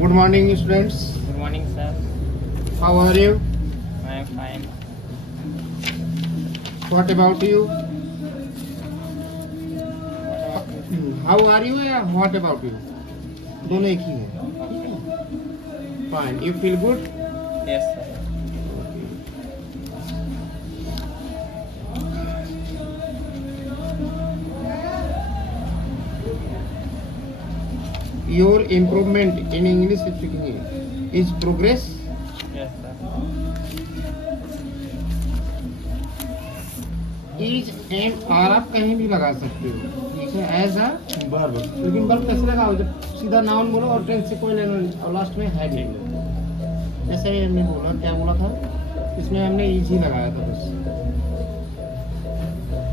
Good morning, students. Good morning, sir. How are you? I am fine. What about you? What about you? How are you या what about you? दोनों एक ही है. Fine. You feel good? Yes, sir. Your improvement in English speaking is progress. Yes, sir. Is and are आप कहीं भी लगा सकते हो. ठीक है. As a verb. लेकिन verb कैसे लगाओ? जब सीधा noun बोलो और tense से कोई लेना नहीं और लास्ट में है नहीं. जैसे ही हमने बोला क्या बोला था? इसमें हमने is ही लगाया था बस.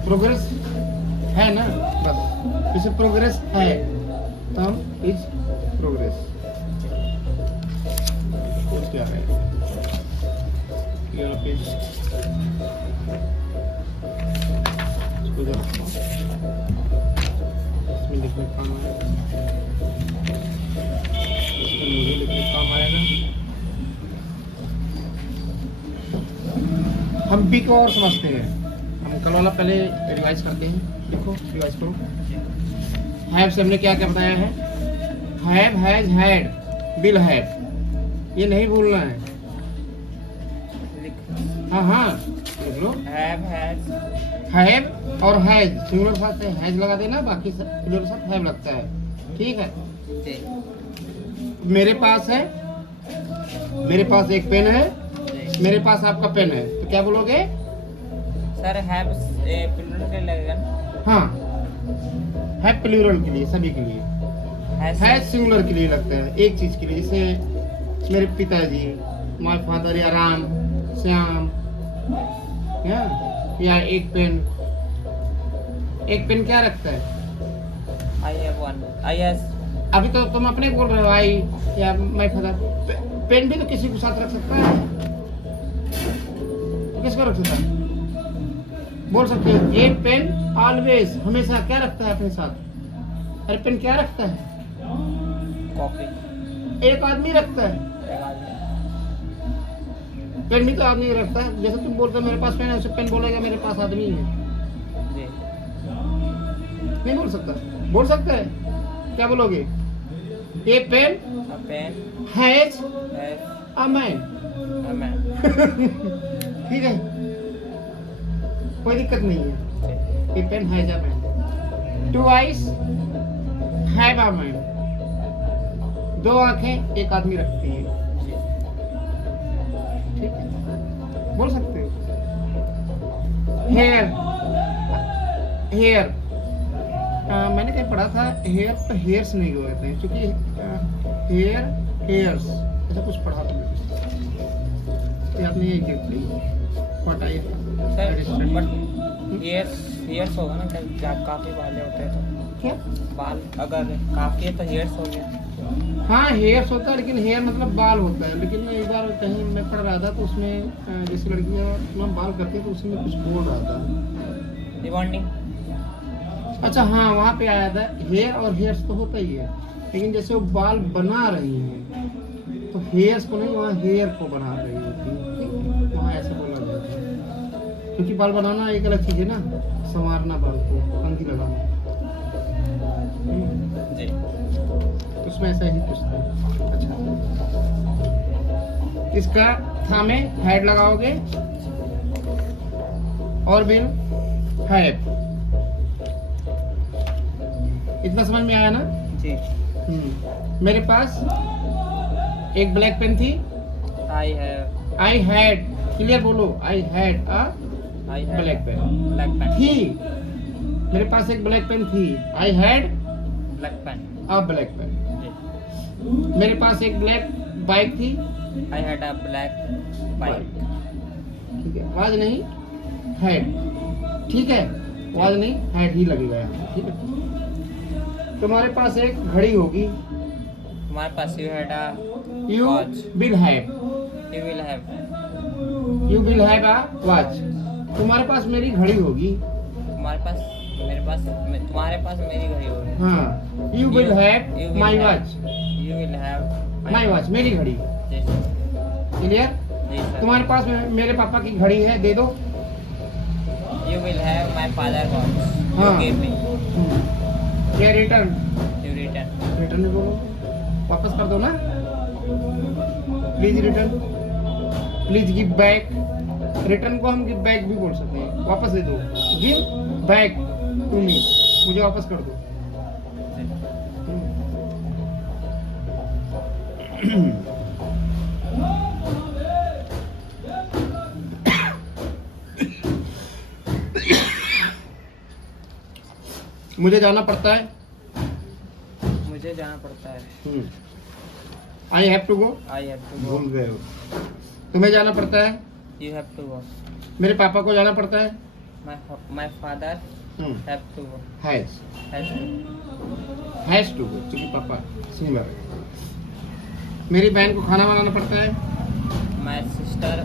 प्रोग्रेस है ना बस. जैसे प्रोग्रेस है तो हम इज प्रोग्रेस क्या है यहाँ पे इसको जब इसमें लिखने काम आएगा, इसमें मुझे लिखने काम आएगा. हम बी को और समझते हैं. हम कल वाला पहले रिवाइज करते हैं. देखो रिवाइज करो. हैव से हमने क्या क्या बताया है? Have, has, had, will have. ये नहीं भूलना है. हाँ हाँ लिख लो. Have, has. हैव और हैज सिंगुलर के साथ हैज लगा देना, बाकी प्लूरल के साथ हैव लगता है. ठीक है. जी. मेरे पास है, मेरे पास एक पेन है, जी. मेरे पास आपका पेन है, तो क्या बोलोगे? Sir, have प्लूरल के लगेगा ना? हाँ है प्लूरल के लिए, सभी के लिए. Has. है सिंगुलर के लिए लगता है, एक चीज के लिए. जैसे मेरे पिताजी, माय फादर, या राम, श्याम, या एक पेन. एक पेन क्या रखता है? I have one. I has. अभी तो तुम अपने बोल रहे हो आई या माय फादर. पेन भी तो किसी को साथ रख सकता है. किसको रख सकता है? बोल सकते हो एक पेन ऑलवेज, हमेशा क्या रखता है अपने साथ? अरे पेन क्या रखता है? Coffee. एक आदमी रखता है. पेन भी तो आदमी रखता है. जैसे तुम बोलते हो मेरे पास पेन है, उसे पेन बोलेगा मेरे पास आदमी है. जी. नहीं बोल सकता. बोल सकते हैं. क्या बोलोगे? ये pen A pen. Has Has. A man. A man. ठीक है, कोई दिक्कत नहीं है. ये pen has a man. Two eyes have a man. दो आंखें एक आदमी रखती है. ठीक है, बोल सकते हो. हेयर, हेयर मैंने कहीं पढ़ा था हेयर तो हेयर्स नहीं होते हैं, क्योंकि हेयर हेयर्स ऐसा कुछ पढ़ा था. आपने ये पढ़ाई Sir, but hairs होगा ना? जब काफी बाल होते हैं तो क्या? बाल अगर काफी है तो hairs हो गया. हाँ हेयर्स होता है, लेकिन हेयर मतलब बाल होता है. लेकिन मैं एक बार कहीं मैं पढ़ रहा था तो उसमें जैसे लड़कियाँ अपना बाल करती है तो उसमें कुछ बोल रहा था. Rebonding. अच्छा हाँ, वहाँ पे आया था हेयर और हेयर्स तो होता ही है, लेकिन जैसे वो बाल बना रही हैं तो हेयर्स को नहीं, वहाँ हेयर को बना रही होती है. वहाँ ऐसे बोला जाता है, क्योंकि बाल बनाना एक अलग चीज़ है ना, संवारना बाल को, कंघी लगाना. जी. उसमें ऐसा ही कुछ था. अच्छा, इसका था में हेड लगाओगे और बिल हैव. इतना समझ में आया ना? जी. मेरे पास एक ब्लैक पेन थी. I have. I had, clear बोलो. I had a I have. Black pen. Black pen. थी, मेरे पास एक ब्लैक पेन थी. I had Black pen. A black pen. जी. मेरे पास एक ब्लैक बाइक थी. I had a black bike. ठीक है, आवाज नहीं हैड. ठीक है, आवाज नहीं हैड ही लगेगा यहाँ. ठीक है. तुम्हारे पास एक घड़ी होगी. तुम्हारे पास you had a you watch. Will have. You will have. You will have a watch. तुम्हारे पास मेरी घड़ी होगी. तुम्हारे पास मेरे पास तुम्हारे पास मेरी घड़ी होगी. हाँ, you will You have will my have- watch. You You will have my watch, मेरी घड़ी। जी सर। क्लियर? जी सर। तुम्हारे पास मेरे पापा की घड़ी है, दे दो। You will have my father watch. हाँ। You give me. क्या रिटर्न? You return. रिटर्न भी बोलो, वापस कर दो ना। Please return, please give back. Return को हम गिव बैक भी बोल सकते हैं, वापस दे दो। गिव बैक टू मी, मुझे वापस कर दो। मुझे जाना पड़ता है। मुझे जाना पड़ता है। I have to go. I have to भूल go. गए हो। तुम्हें जाना पड़ता है। You have to go. मेरे पापा को जाना पड़ता है। My father have to go. Has Has to. Has to go, क्योंकि पापा सिंगुलर। मेरी बहन को खाना बनाना पड़ता है। My sister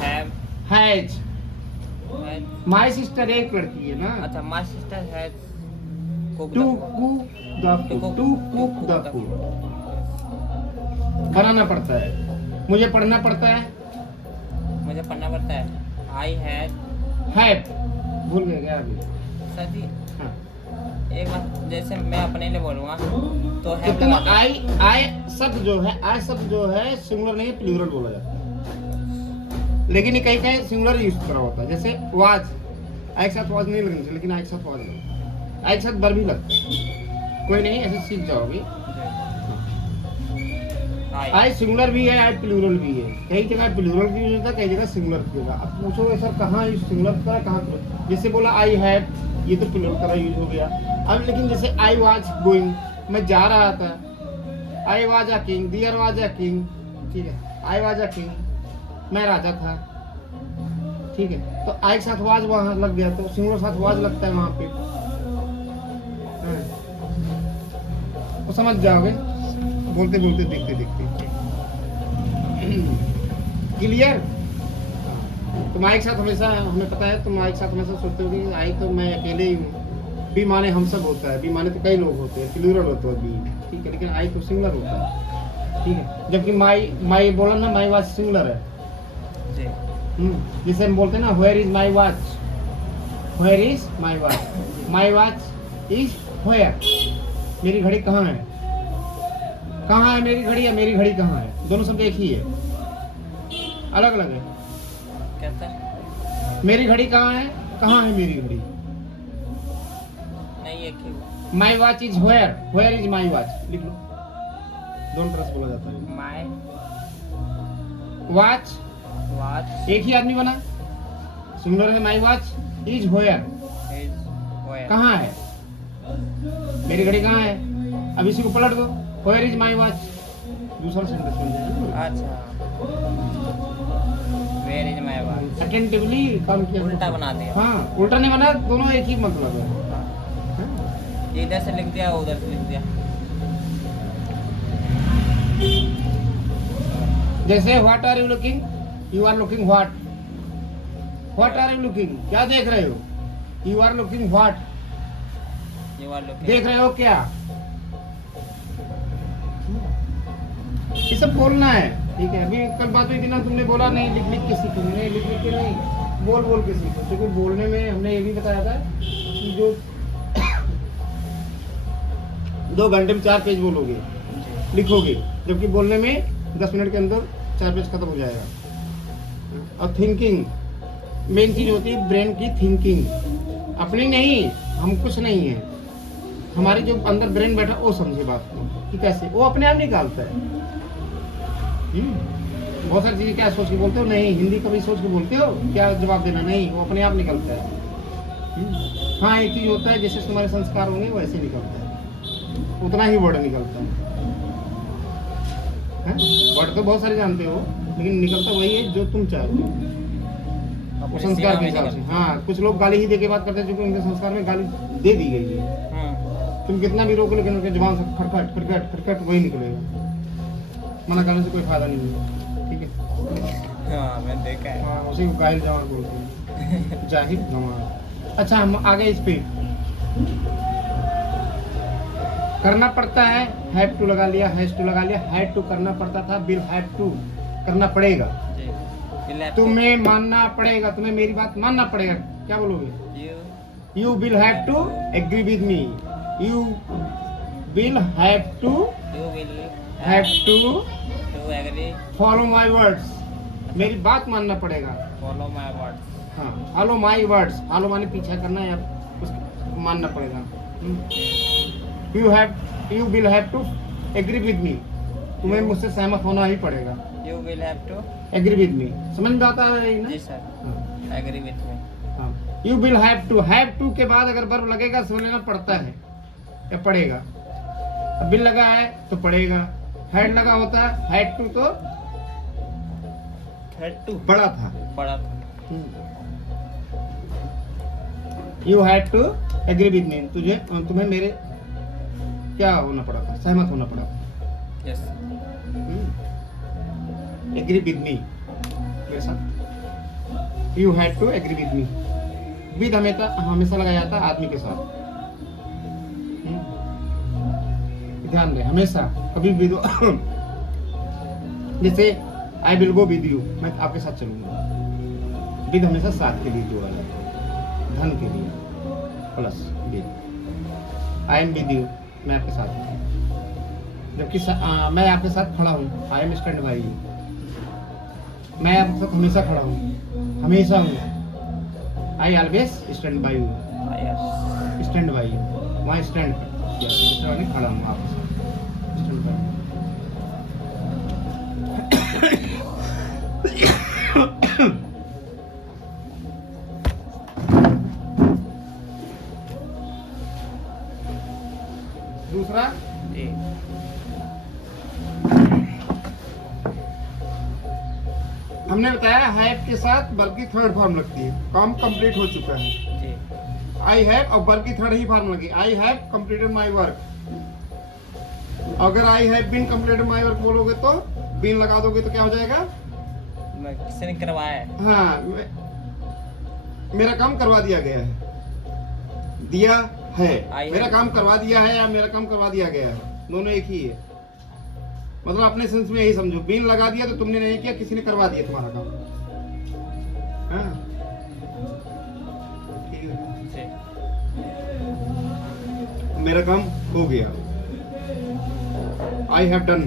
have. Has. Has. My sister एक लड़की है ना। अच्छा, my sister has cooked to the food. Cook the food, to cook the food. बनाना पड़ता है। मुझे पढ़ना पड़ता है। मुझे पढ़ना पड़ता है। I had. हैव, भूल गए क्या अभी? सर जी, हाँ। एक बात, जैसे मैं अपने लिए बोलूँगा तो तो have तुम लगा दो। आई शब्द जो है, आई शब्द जो है सिंगुलर नहीं, प्लूरल बोला जाता है। लेकिन ये कहीं कहीं सिंगुलर यूज करा होता है, जैसे वाज। आई के साथ वाज नहीं लगनी चाहिए, लेकिन आई के साथ वाज लगता है। आई के साथ बर भी लगता है। कोई नहीं, ऐसे सीख जाओगे। आई सिंगुलर भी है, आई प्लूरल भी है। कई जगह प्लूरल की यूज होता है, कई जगह सिंगुलर की होता है। अब पूछोगे सर कहाँ सिंगुलर का, कहाँ प्लूरल? जैसे बोला आई हैव, ये तो प्लूरल का यूज हो गया। अब लेकिन जैसे आई वाज गोइंग, मैं जा रहा था। I was a king, there was a king, ठीक है। आई वाज अ किंग, मैं राजा था, ठीक है। तो आई के साथ वाज वहां लग गया, तो सिंगुलर साथ वाज लगता है वहां पे। तो समझ जाओगे बोलते बोलते, देखते देखते। क्लियर? तुम आई के साथ हमेशा, हमें पता है तुम आई के साथ हमेशा सोचते हो कि आई तो मैं अकेले ही हूँ। बी माने हम सब होता है, बी माने तो कई लोग होते हैं, प्लूरल होता है बी, ठीक है। लेकिन आई तो सिंगुलर होता है, ठीक है। जबकि माई बोला ना, माई वाच सिंगुलर है। जी। जिसे हम बोलते हैं ना, where is my watch, where is my watch, my watch is where. मेरी घड़ी कहाँ है? कहाँ है मेरी घड़ी, या मेरी घड़ी कहाँ है? दोनों शब्द एक ही है, अलग अलग है। क्या सर? मेरी घड़ी कहाँ है, कहाँ है मेरी घड़ी? नहीं, एक ही। My watch is where, where is my watch, लिख लो। दोनों तरह से बोला जाता है। My वॉच watch एक ही आदमी बना, सिंगुलर है। My watch is where, is where? कहाँ है मेरी घड़ी, कहाँ है? अब इसी को पलट दो, वेयर इज माई वॉच, दूसरा सेंटेंस बन जाएगा। अच्छा, where is my watch? Attentively काम किया। उल्टा बना दिया। हाँ, उल्टा नहीं बना, दोनों एक ही मतलब है। इधर से लिख दिया, उधर से लिख दिया। जैसे what are you looking, you are looking what. What are you looking, क्या देख रहे हो? You are looking what, You are looking. देख रहे हो क्या? ये सब बोलना है, ठीक है। अभी कल बात हुई थी ना, तुमने बोला नहीं लिख लिख के सीखो, नहीं लिख लिख के नहीं, बोल बोल के सीखो। क्योंकि बोलने में हमने ये भी बताया था कि जो 2 घंटे में 4 पेज बोलोगे, लिखोगे, जबकि बोलने में 10 मिनट के अंदर 4 पेज खत्म हो जाएगा। और थिंकिंग मेन चीज होती है, ब्रेन की थिंकिंग, अपनी नहीं, हम कुछ नहीं है। हमारी जो अंदर ब्रेन बैठा वो समझे बात को कि कैसे, वो अपने आप निकालता है। बहुत सारी चीजें क्या सोच के बोलते हो, नहीं हिंदी कभी सोच के बोलते हो, क्या जवाब देना, नहीं, वो अपने आप निकलता है। हाँ, एक चीज होता है, जैसे तुम्हारे संस्कार होंगे वैसे निकलता है, उतना ही वर्ड निकलता है। वर्ड तो बहुत सारे जानते हो, लेकिन निकलता वही है जो तुम चाहते हो, वो संस्कार के हिसाब से। हाँ, कुछ लोग गाली ही दे के बात करते हैं, क्योंकि उनके संस्कार में गाली दे दी गई है। तुम कितना भी रोको, लेकिन उनके जुबान से खटखट खटखट खटखट वही निकलेगा। मना करने से कोई फायदा नहीं है, ठीक है। हाँ, मैं देखा है। हाँ, उसी को गाहिर जवान बोलते हैं, जाहिर जवान। अच्छा, हम आगे इस पे करना पड़ता है, हैव टू लगा लिया, हैज टू लगा लिया, हैड टू करना पड़ता था, विल हैव टू करना पड़ेगा। जी will have to तुम्हें मानना पड़ेगा, तुम्हें मेरी बात मानना पड़ेगा। क्या बोलोगे? you You will have to agree with me. You will have to will agree follow my words. मेरी बात मानना पड़ेगा। follow my words हाँ, follow my words. follow माने पीछा करना या उसको मानना पड़ेगा। You will have to agree with me. तुम्हें मुझसे सहमत होना ही पड़ेगा। you will have to Agree with me. समझ में आता है ना? जी सर हाँ। agree with me you will have to के बाद अगर वर्ब लगेगा समझ लेना पड़ता है या पड़ेगा। अब बिल लगा है तो पड़ेगा, हैड लगा होता है, हैड टू तो had to बड़ा था। पढ़ा था you had to agree with me, तुम्हें मेरे क्या होना पड़ा था, सहमत होना पड़ा था। yes एग्री विद मी मेरे साथ, you had to agree with me. With हमेशा लगाया जाता है आदमी के साथ। ध्यान रहे, हमेशा कभी भी जैसे I will go with you, मैं आपके साथ चलूंगा। विद हमेशा साथ के लिए जो वाला, धन के लिए plus with. I am with you, मैं आपके साथ हूँ। जबकि मैं आपके साथ खड़ा हूँ, I am stand by you. मैं आपके साथ हमेशा खड़ा हूँ, हमेशा हूँ। I always stand by you, yes stand by you, वहाँ स्टैंड पर दूसरा वाले खड़ा हूँ आपके साथ, स्टैंड बाय। दूसरा जी हमने बताया हैव के साथ बल्कि थर्ड फॉर्म लगती है। काम कंप्लीट हो चुका है, जी आई हैव, और बल्कि थर्ड ही फॉर्म लगी, I have completed my work. अगर I have been completed my work बोलोगे तो बीन लगा दोगे तो क्या हो जाएगा? मैं किसी ने करवाया है हाँ, मेरा काम करवा दिया गया है, दिया है, मेरा काम करवा दिया है या मेरा काम करवा दिया गया है, दोनों एक ही है। मतलब अपने सेंस में यही समझो, बीन लगा दिया तो तुमने नहीं किया, किसी ने करवा दिया तुम्हारा काम। हाँ, ठीक है, जी मेरा काम हो गया। आई हैव डन,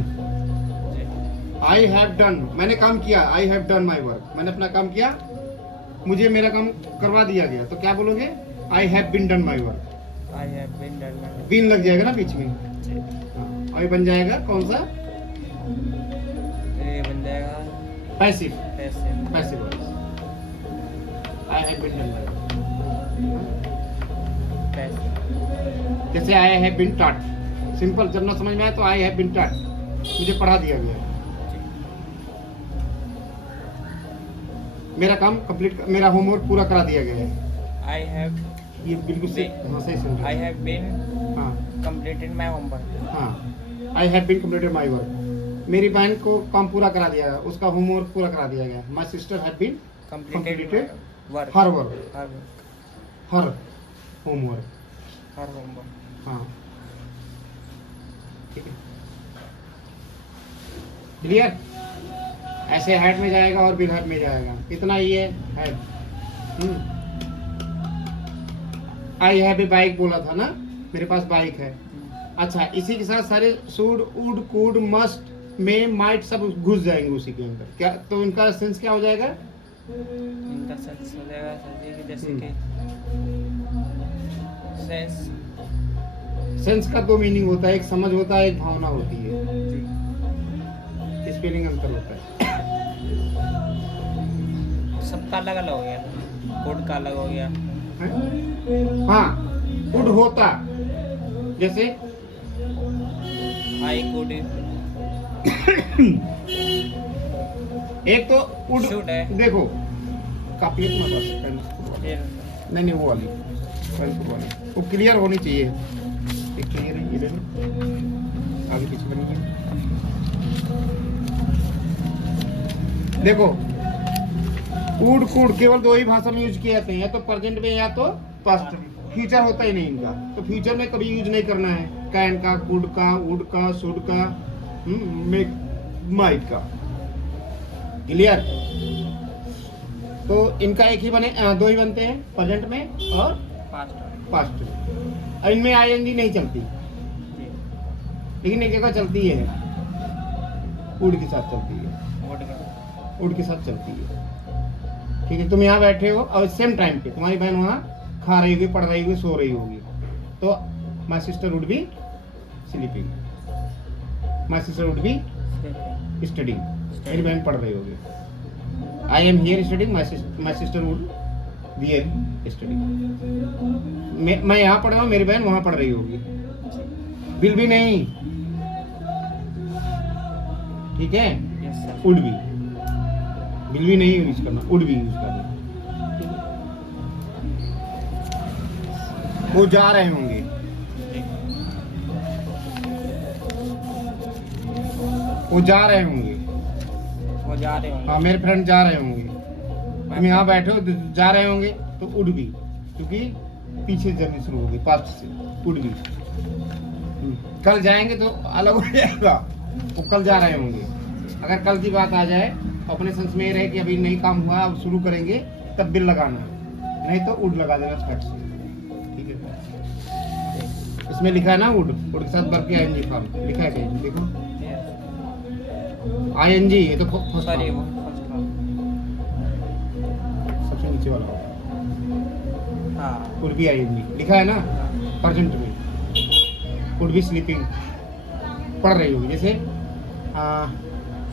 जी आई हैव डन, मैंने काम किया। I have done my work, मैंने अपना काम किया, मुझे मेरा काम करवा दिया गया। तो क्या बोलोगे? I have been done my work. I have been done my work. Been लग जाएगा ना बीच में, जी और ये बन जाएगा कौन सा? ये बन जाएगा पैसिव, पैसे passive voice. I have been done my work. पैसे जैसे I have been taught, simple, जब ना समझ में आए तो आई हैव बीन टॉट, मुझे पढ़ा दिया गया है। जी मेरा काम कंप्लीट, मेरा होमवर्क पूरा करा दिया गया है। I have ये बिल्कुल सही, हाँ सही समझो। I have been हाँ completed my homework. हाँ, I have been completed my work. मेरी बहन को काम पूरा करा दिया गया, उसका होमवर्क पूरा करा दिया गया। My sister have been Completed Completed my work. Her work, Her work. Her homework. Her homework. हाँ, ठीक है, क्लियर? ऐसे हैड में जाएगा और बिल हैड में जाएगा, इतना ही है had. I have a bike बोला था ना, मेरे पास बाइक है। अच्छा, इसी के साथ सारे should, would, could, must, may, might सब घुस जाएंगे उसी के अंदर। क्या तो इनका सेंस क्या हो जाएगा? इनका सेंस हो जाएगा सर जी कि जैसे कि सेंस सेंस का दो मीनिंग होता है, एक समझ होता है, एक भावना होती है। जी स्पेलिंग अंतर होता है। सबका अलग अलग हो गया, कोड का अलग हो गया। हैं? हाँ, वुड होता, जैसे आई कुड एक तो वुड, Should है। देखो काफी अपना बस फिर नहीं वो वाली वो क्लियर होनी चाहिए। एक क्लियर है, ये देखो आगे पीछे बनी है। देखो वुड, कुड केवल दो ही भाषा में यूज किए जाते हैं, या तो प्रेजेंट में या तो पास्ट में। फ्यूचर होता ही नहीं इनका, तो फ्यूचर में कभी यूज नहीं करना है। कैन का, कुड का, वुड का, शुड का, मेक, माइट का। क्लियर? तो इनका एक ही बने, दो ही बनते हैं, प्रेजेंट में और पास्ट पास्ट में। और इनमें आईएनजी नहीं चलती, जी लेकिन एक जगह चलती है, वुड के साथ चलती है, वुड का वुड के साथ चलती है। ठीक है, तुम यहाँ बैठे हो और सेम टाइम पे तुम्हारी बहन वहाँ खा रही होगी, पढ़ रही होगी, सो रही होगी, तो my sister would be sleeping, my sister would be studying. मेरी बहन पढ़ रही होगी। I am here studying, my sister would be here studying. मैं यहाँ पढ़ रहा हूँ, मेरी बहन वहाँ पढ़ रही होगी। बिल भी नहीं, ठीक है, यस सर वुड भी, बिल भी नहीं यूज करना, वुड भी यूज करना। वो जा रहे होंगे, वो जा रहे होंगे, वो जा रहे होंगे हाँ मेरे फ्रेंड जा रहे होंगे। तुम यहाँ बैठे हो, जा रहे होंगे, तो वुड भी, क्योंकि पीछे जर्नी शुरू होगी, पास्ट से, वुड भी। कल जाएंगे तो अलग हो जाएगा, वो कल जा रहे होंगे। अगर कल की बात आ जाए, अपने सेंस में ये रहे कि अभी नहीं काम हुआ, अब शुरू करेंगे, तब बिल लगाना है, नहीं तो वुड लगा देना फट से। ठीक है, इसमें लिखा है ना वुड, वुड के साथ वर्ब की आईएनजी फॉर्म लिखा है कहीं, देखो आईएनजी, ये तो फर्स्ट सॉरी फॉर्म, वो फर्स्ट फॉर्म सबसे नीचे वाला होगा। हाँ वुड बी आईएनजी लिखा है ना प्रेजेंट में। वुड बी स्लीपिंग, पढ़ रही होगी। जैसे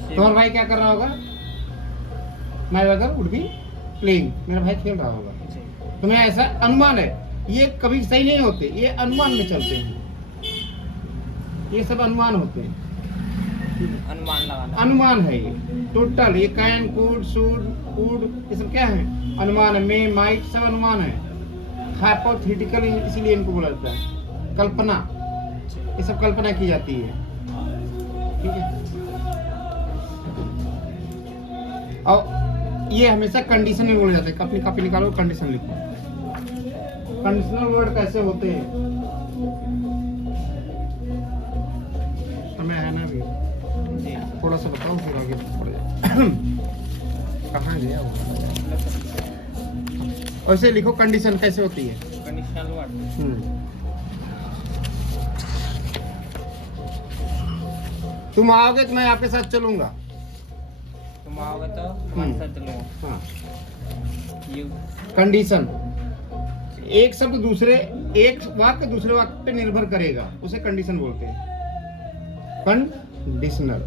तुम्हारा भाई क्या कर रहा होगा, my brother would be playing, मेरा भाई खेल रहा होगा। जी तुम्हें ऐसा अनुमान है, ये कभी सही नहीं होते, ये अनुमान में चलते हैं, ये सब अनुमान होते हैं, अनुमान लगाना अनुमान है ये टोटल। ये कैन, कुड, शुड, वुड, ये सब क्या है, अनुमान है। मे, माइट, सब अनुमान है, हाइपोथेटिकल, इसीलिए इनको बोला जाता है कल्पना। ये सब कल्पना की जाती है, ठीक है। और ये हमेशा कंडीशन में बोले जाते हैं। अपनी कॉपी निकालो, कंडीशन लिखो। कंडीशनल वर्ड कैसे होते हैं, समय है ना अभी, जी थोड़ा सा बताओ, फिर आगे पढ़ जाए। कहाँ गया वो? ऐसे लिखो, कंडीशन कैसे होती है। कंडीशनल वर्ड तुम आओगे तो मैं आपके साथ चलूंगा। तुम आओगे तो तुम्हारे साथ चलूंगा। हाँ, यू कंडीशन, एक शब्द दूसरे, एक वाक्य दूसरे वाक्य पे निर्भर करेगा, उसे कंडीशन बोलते हैं, कंडीशनल।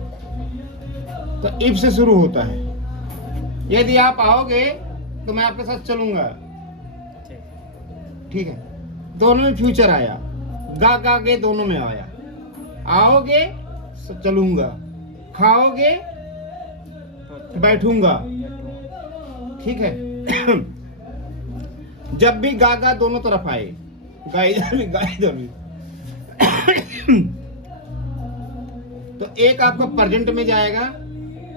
तो इफ से शुरू होता है। यदि आप आओगे तो मैं आपके साथ चलूंगा, ठीक है। दोनों में फ्यूचर आया, गा गे दोनों में आया। आओगे चलूंगा, खाओगे बैठूंगा, ठीक है। जब भी गा दोनों तरफ आए, गाय इधर भी, तो एक आपका प्रेजेंट में जाएगा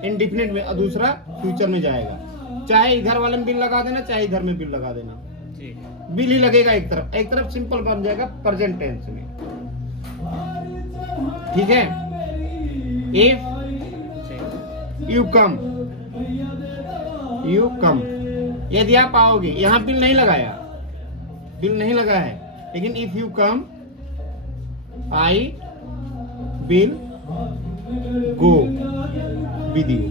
इंडिफिनिट में, और दूसरा फ्यूचर में जाएगा। चाहे इधर वाले में बिल लगा देना, चाहे इधर में बिल लगा देना, जी बिल ही लगेगा एक तरफ सिंपल बन जाएगा प्रेजेंट टेंस में, ठीक है। इफ यू कम, यदि आप आओगे, यहाँ बिल नहीं लगाया, बिल नहीं लगा है, लेकिन if you come I will go with you.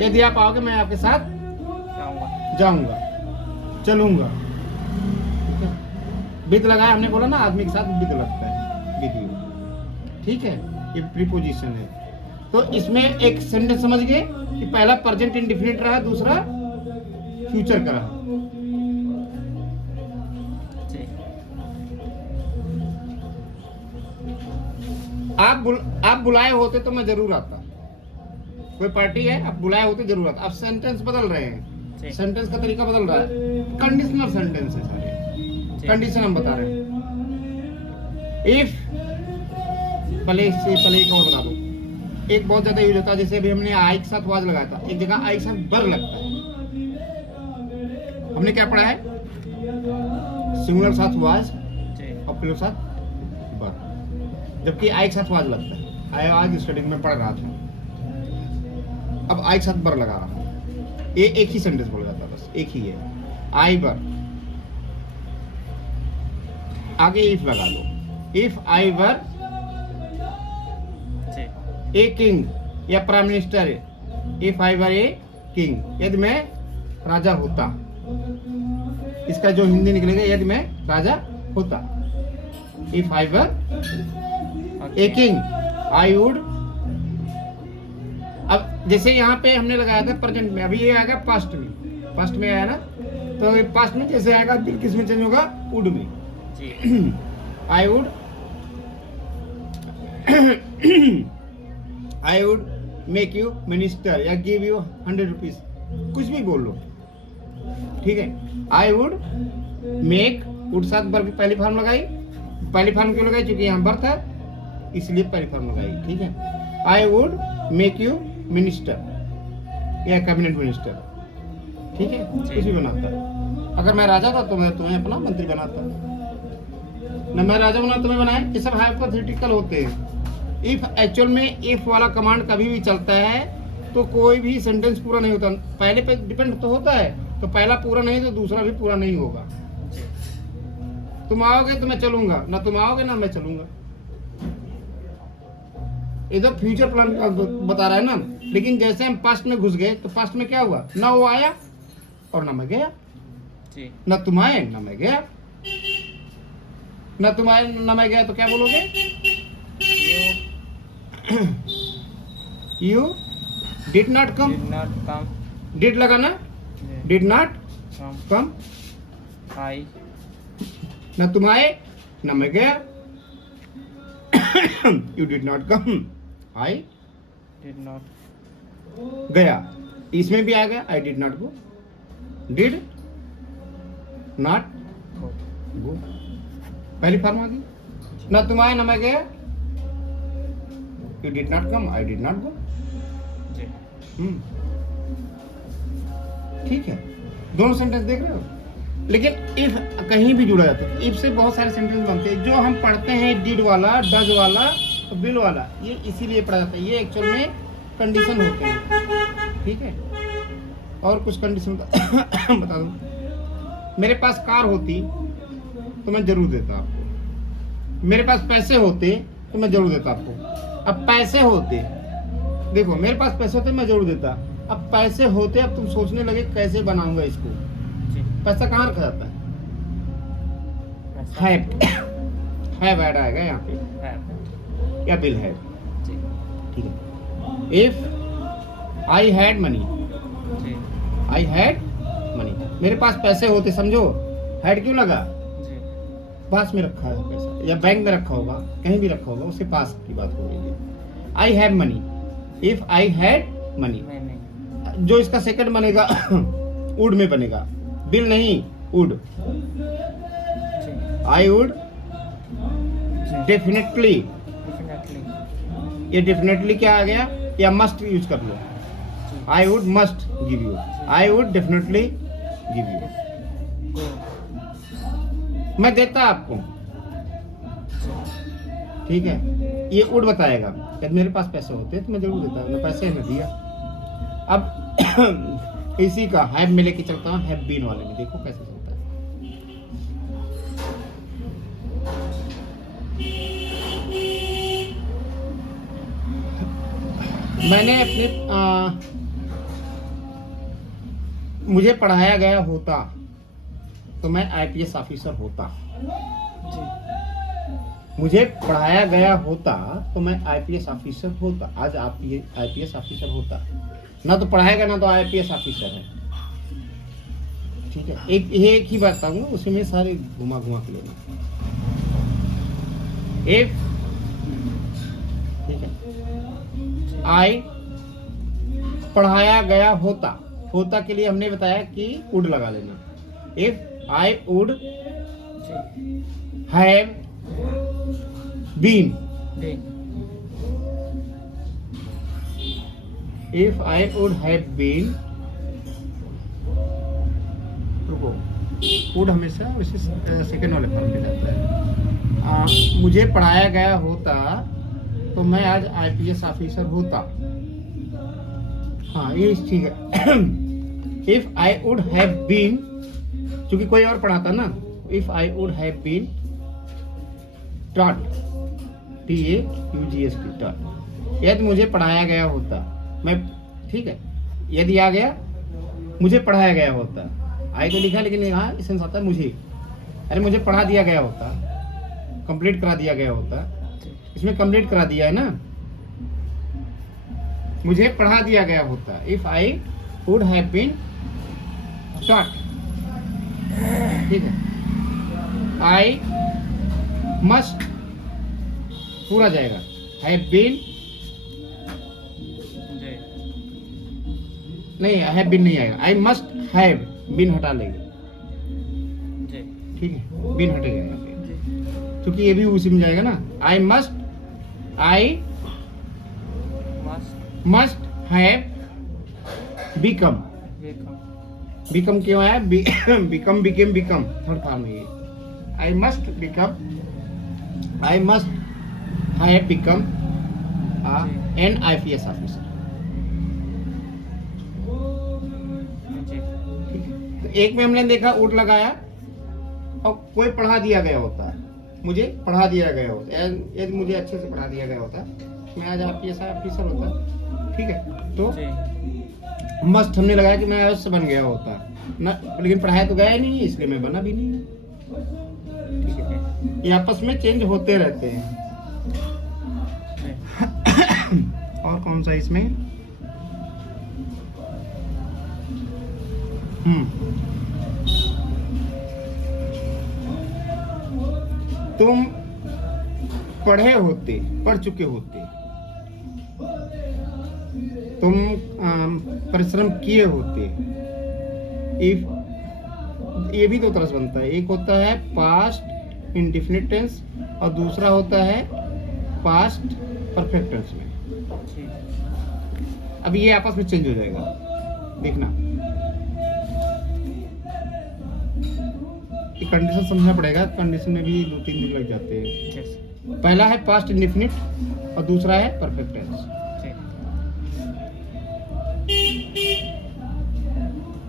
यदि आप आओगे मैं आपके साथ जाऊंगा, चलूंगा, ठीक है। विद लगाया, हमने बोला ना आदमी के साथ विद लगता है, विद यू, ठीक है। ये प्रीपोजिशन है। तो इसमें एक सेंटेंस समझ गए कि पहला प्रेजेंट इंडिफिनिट रहा, दूसरा फ्यूचर का रहा। आप बुलाए होते तो मैं जरूर आता, कोई पार्टी है, आप बुलाए होते जरूर आता। आप सेंटेंस बदल रहे हैं, सेंटेंस का तरीका बदल रहा है, कंडीशनल सेंटेंस है सारे, कंडीशन हम बता रहे हैं। इफ पले से पले का बता दो, एक बहुत ज्यादा यूज होता है, जैसे अभी हमने आई के साथ वाज लगाया था, एक जगह आई के साथ बर लगता है। हमने क्या पढ़ा है, सिंगुलर साथ वाज और प्लूरल साथ जबकि आई के साथ वाज लगता है। आई आज स्टडी में पढ़ रहा था, अब आई के साथ बर लगा रहा हूँ, ये एक ही सेंटेंस बोल जाता है, बस एक ही है, आई बर। आगे इफ लगा दो, इफ आई वर जी ए किंग या prime minister, if I were a king, यदि मैं राजा होता, इसका जो हिंदी निकलेगा यदि मैं राजा होता। If I were a king I would. अब जैसे यहाँ पे हमने लगाया था प्रेजेंट में, अभी ये आएगा पास्ट में, पास्ट में आया ना, तो पास्ट में जैसे आएगा फिर किस में चेंज होगा, वुड में। जी I would I would make you minister या गिव यू 100 रुपीज, कुछ भी बोल लो, ठीक है। आई वुड मेक, वुड साथ वर्ब की पहली फॉर्म लगाई, पहली फॉर्म क्यों लगाई, क्योंकि यहाँ बर्थ है इसलिए पहली फॉर्म लगाई, ठीक है। I would make you minister या कैबिनेट मिनिस्टर, ठीक है, कुछ भी बनाता। अगर मैं राजा था तो मैं तुम्हें अपना मंत्री बनाता, न मैं राजा बना तुम्हें बनाए, ये सब हाइपोथेटिकल होते हैं। इफ एक्चुअल में इफ वाला कमांड कभी भी चलता है तो कोई भी सेंटेंस पूरा नहीं होता, पहले पे डिपेंड तो होता है, तो पहला पूरा नहीं तो दूसरा भी पूरा नहीं होगा। तुम आओगे तो मैं चलूंगा, ना तुम आओगे ना मैं चलूंगा। इधर फ्यूचर प्लान का बता रहा है ना, लेकिन जैसे हम पास्ट में घुस गए तो पास्ट में क्या हुआ, ना वो आया और ना मैं गया, जी ना तुम आए ना मैं गया, ना तुम आए ना मैं गया, तो क्या बोलोगे, you did not come, did not come, did लगाना, did not come, come, I ना तुम आए ना मैं गया, you did not come, I did not गया, इसमें भी आ गया, I did not go, did not go, go, पहली फॉर्म आ गई। ना तुम आए ना मैं गया, you did not come, I did not go, जी ठीक है। दोनों सेंटेंस देख रहे हो, लेकिन इफ कहीं भी जुड़ा जाता है, इफ से बहुत सारे सेंटेंस बनते हैं। जो हम पढ़ते हैं डिड वाला, डज वाला, विल वाला, ये इसीलिए पढ़ा जाता है, ये एक्चुअल में कंडीशन होते हैं, ठीक है। और कुछ कंडीशन बता दूं, मेरे पास कार होती तो मैं जरूर देता आपको, मेरे पास पैसे होते तो मैं जरूर देता आपको। अब पैसे होते, देखो मेरे पास पैसे होते मैं जरूर देता, अब पैसे होते अब तुम सोचने लगे कैसे बनाऊंगा इसको, जी पैसा कहाँ रखा जाता है, ऐसा हैव ऐड आएगा यहाँ पे, है या बिल हैव, जी ठीक है। इफ आई हैड मनी, जी आई हैड मनी, मेरे पास पैसे होते, समझो हैड क्यों लगा, जी पास में रखा है पैसा, या बैंक में रखा होगा, कहीं भी रखा होगा, उसके पास की बात हो रही है। I have money, if I had money, मैंने जो इसका सेकंड बनेगा वुड में बनेगा, बिल नहीं वुड। जी आई वुड डेफिनेटली, डेफिनेटली ये डेफिनेटली क्या आ गया, या मस्ट यूज कर लो, I would must give you, I would definitely give you, go, मैं देता आपको, ठीक है। ये वुड बताएगा, यदि मेरे पास पैसे होते तो मैं जरूर देता, मैं पैसे में दिया। अब इसी का हैव में लेके चलता हूँ, हैव बीन वाले में, देखो कैसे चलता है। मैंने अपने मुझे पढ़ाया गया होता तो मैं आईपीएस ऑफिसर होता, जी मुझे पढ़ाया गया होता तो मैं आईपीएस ऑफिसर होता, आज आप ये आईपीएस ऑफिसर होता, ना तो पढ़ाएगा ना तो आईपीएस ऑफिसर है, ठीक है। एक ही बात बताऊंगा, उसी में सारे घुमा घुमा के लेना, इफ, ठीक है, आई पढ़ाया गया होता, होता के लिए हमने बताया कि वुड लगा लेना, इफ आई वुड जी have been, being, if I would have been, रुको, would हमेशा उसी सेकंड वाले फॉर्म में जाता है, मुझे पढ़ाया गया होता तो मैं आज आईपीएस ऑफिसर होता। हाँ ये ठीक है। If I would have been, क्योंकि कोई और पढ़ाता ना, if I would have been taught, TAUGST taught, यदि मुझे पढ़ाया गया होता, मैं, ठीक है, यदि आ गया मुझे पढ़ाया गया होता, आई तो लिखा लेकिन यहाँ सेंस आता है मुझे, अरे मुझे पढ़ा दिया गया होता, कंप्लीट करा दिया गया होता, इसमें कंप्लीट करा दिया है ना, मुझे पढ़ा दिया गया होता। If I would have been taught, ठीक है, आई मस्ट पूरा जाएगा, हैव बीन जी नहीं, हैव बीन नहीं आएगा, आई मस्ट हैव बीन हटा लेंगे, जी ठीक है, बीन हटेगा यहाँ पे, जी क्योंकि ये भी उसी में जाएगा ना। I must, I must have become, become क्यों आया, become became become third form में ये, I must become, I must have become an IPS officer. जी तो एक में हमने देखा ऊट लगाया और कोई पढ़ा दिया गया होता, मुझे पढ़ा दिया गया होता, यदि मुझे अच्छे से पढ़ा दिया गया होता मैं आज आईपीएस ऑफिसर होता, ठीक है। तो जी मस्त हमने लगाया कि मैं अवश्य बन गया होता ना, लेकिन पढ़ाया तो गया ही नहीं, इसलिए मैं बना भी नहीं, ठीक है। ये आपस में चेंज होते रहते हैं। और कौन सा इसमें, तुम पढ़े होते, पढ़ चुके होते, तुम परिश्रम किए होते। इफ ये भी दो तरह से बनता है, एक होता है पास्ट इंडेफिनिट टेंस और दूसरा होता है पास्ट परफेक्ट टेंस में। जी अब ये आपस में चेंज हो जाएगा, देखना, ये कंडीशन समझना पड़ेगा, कंडीशन में भी 2-3 दिन लग जाते हैं। yes, पहला है पास्ट इंडेफिनिट और दूसरा है परफेक्ट टेंस। जी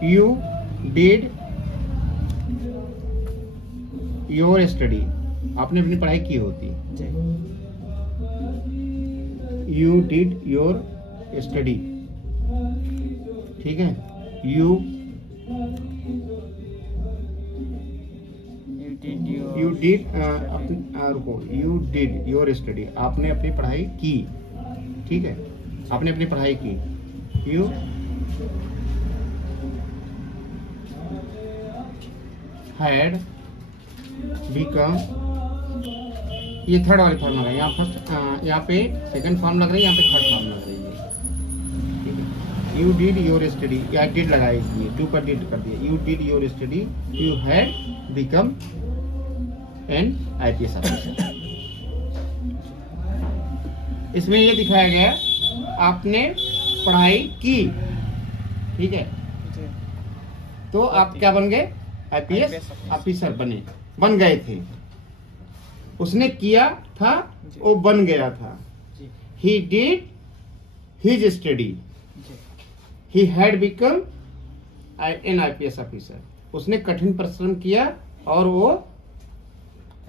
यू डिड योर स्टडी, आपने अपनी पढ़ाई की होती, जी यू डिड योर स्टडी, ठीक है। you did your you did रुको, यू डिड योर स्टडी, आपने अपनी पढ़ाई की, ठीक है, आपने अपनी पढ़ाई की। यू हैड बिकम, ये थर्ड वाली फॉर्म लग रही है, यहाँ फर्स्ट, यहाँ पे सेकंड फॉर्म लग रही है, यहाँ पे थर्ड फॉर्म लग रही है, ठीक है। यू डिड योर स्टडी, या डिड लगाया इसलिए, टू पर डिड कर दिया, you did your study, you had become an IPS officer. इसमें ये दिखाया गया आपने पढ़ाई की, ठीक है, जी तो आप क्या बन गए, आईपीएस ऑफिसर बन गए थे। उसने किया था, वो बन गया था। जी ही डिड हिज स्टडी, जी he had become an IPS officer. उसने कठिन परिश्रम किया और वो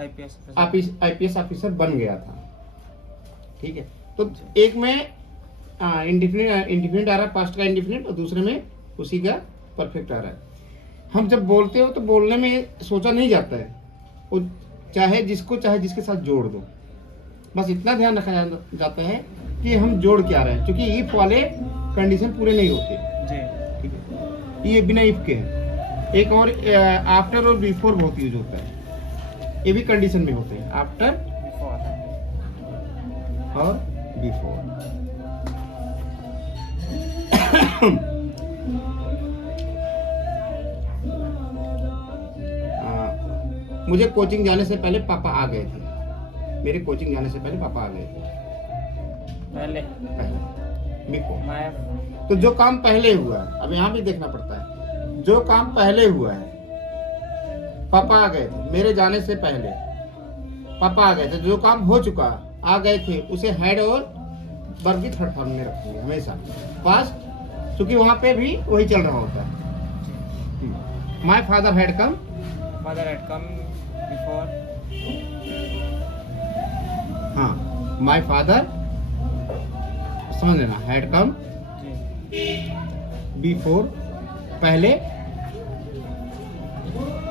आईपीएस ऑफिसर बन गया था, ठीक है। तो एक में इंडिफिनिट आ रहा है, पास्ट का इंडिफिनिट, और दूसरे में उसी का परफेक्ट आ रहा है। हम जब बोलते हो तो बोलने में सोचा नहीं जाता है, वो चाहे जिसके साथ जोड़ दो, बस इतना ध्यान रखा जाता है कि हम जोड़ क्या रहे हैं, क्योंकि इफ वाले कंडीशन पूरे नहीं होते, जी ठीक है, ये बिना इफ के हैं। एक और आफ्टर और बिफोर बहुत यूज होता है, ये भी कंडीशन में होते हैं, आफ्टर before और बिफोर। मुझे कोचिंग जाने से पहले पापा आ गए थे, मेरे कोचिंग जाने से पहले पापा आ गए थे, पहले बिफोर। मैं तो जो काम पहले हुआ है, अब यहाँ भी देखना पड़ता है, जो काम पहले हुआ है, पापा आ गए थे मेरे जाने से पहले, पापा आ गए थे, जो काम हो चुका आ गए थे, उसे हैड और वर्ब की थर्ड फॉर्म में रखेंगे हमेशा। पास्ट क्योंकि वहां पे भी वही चल रहा होता है। My father had come, Father had come before. हाँ माय फादर समझ लेना, हैड कम जी बिफोर, पहले,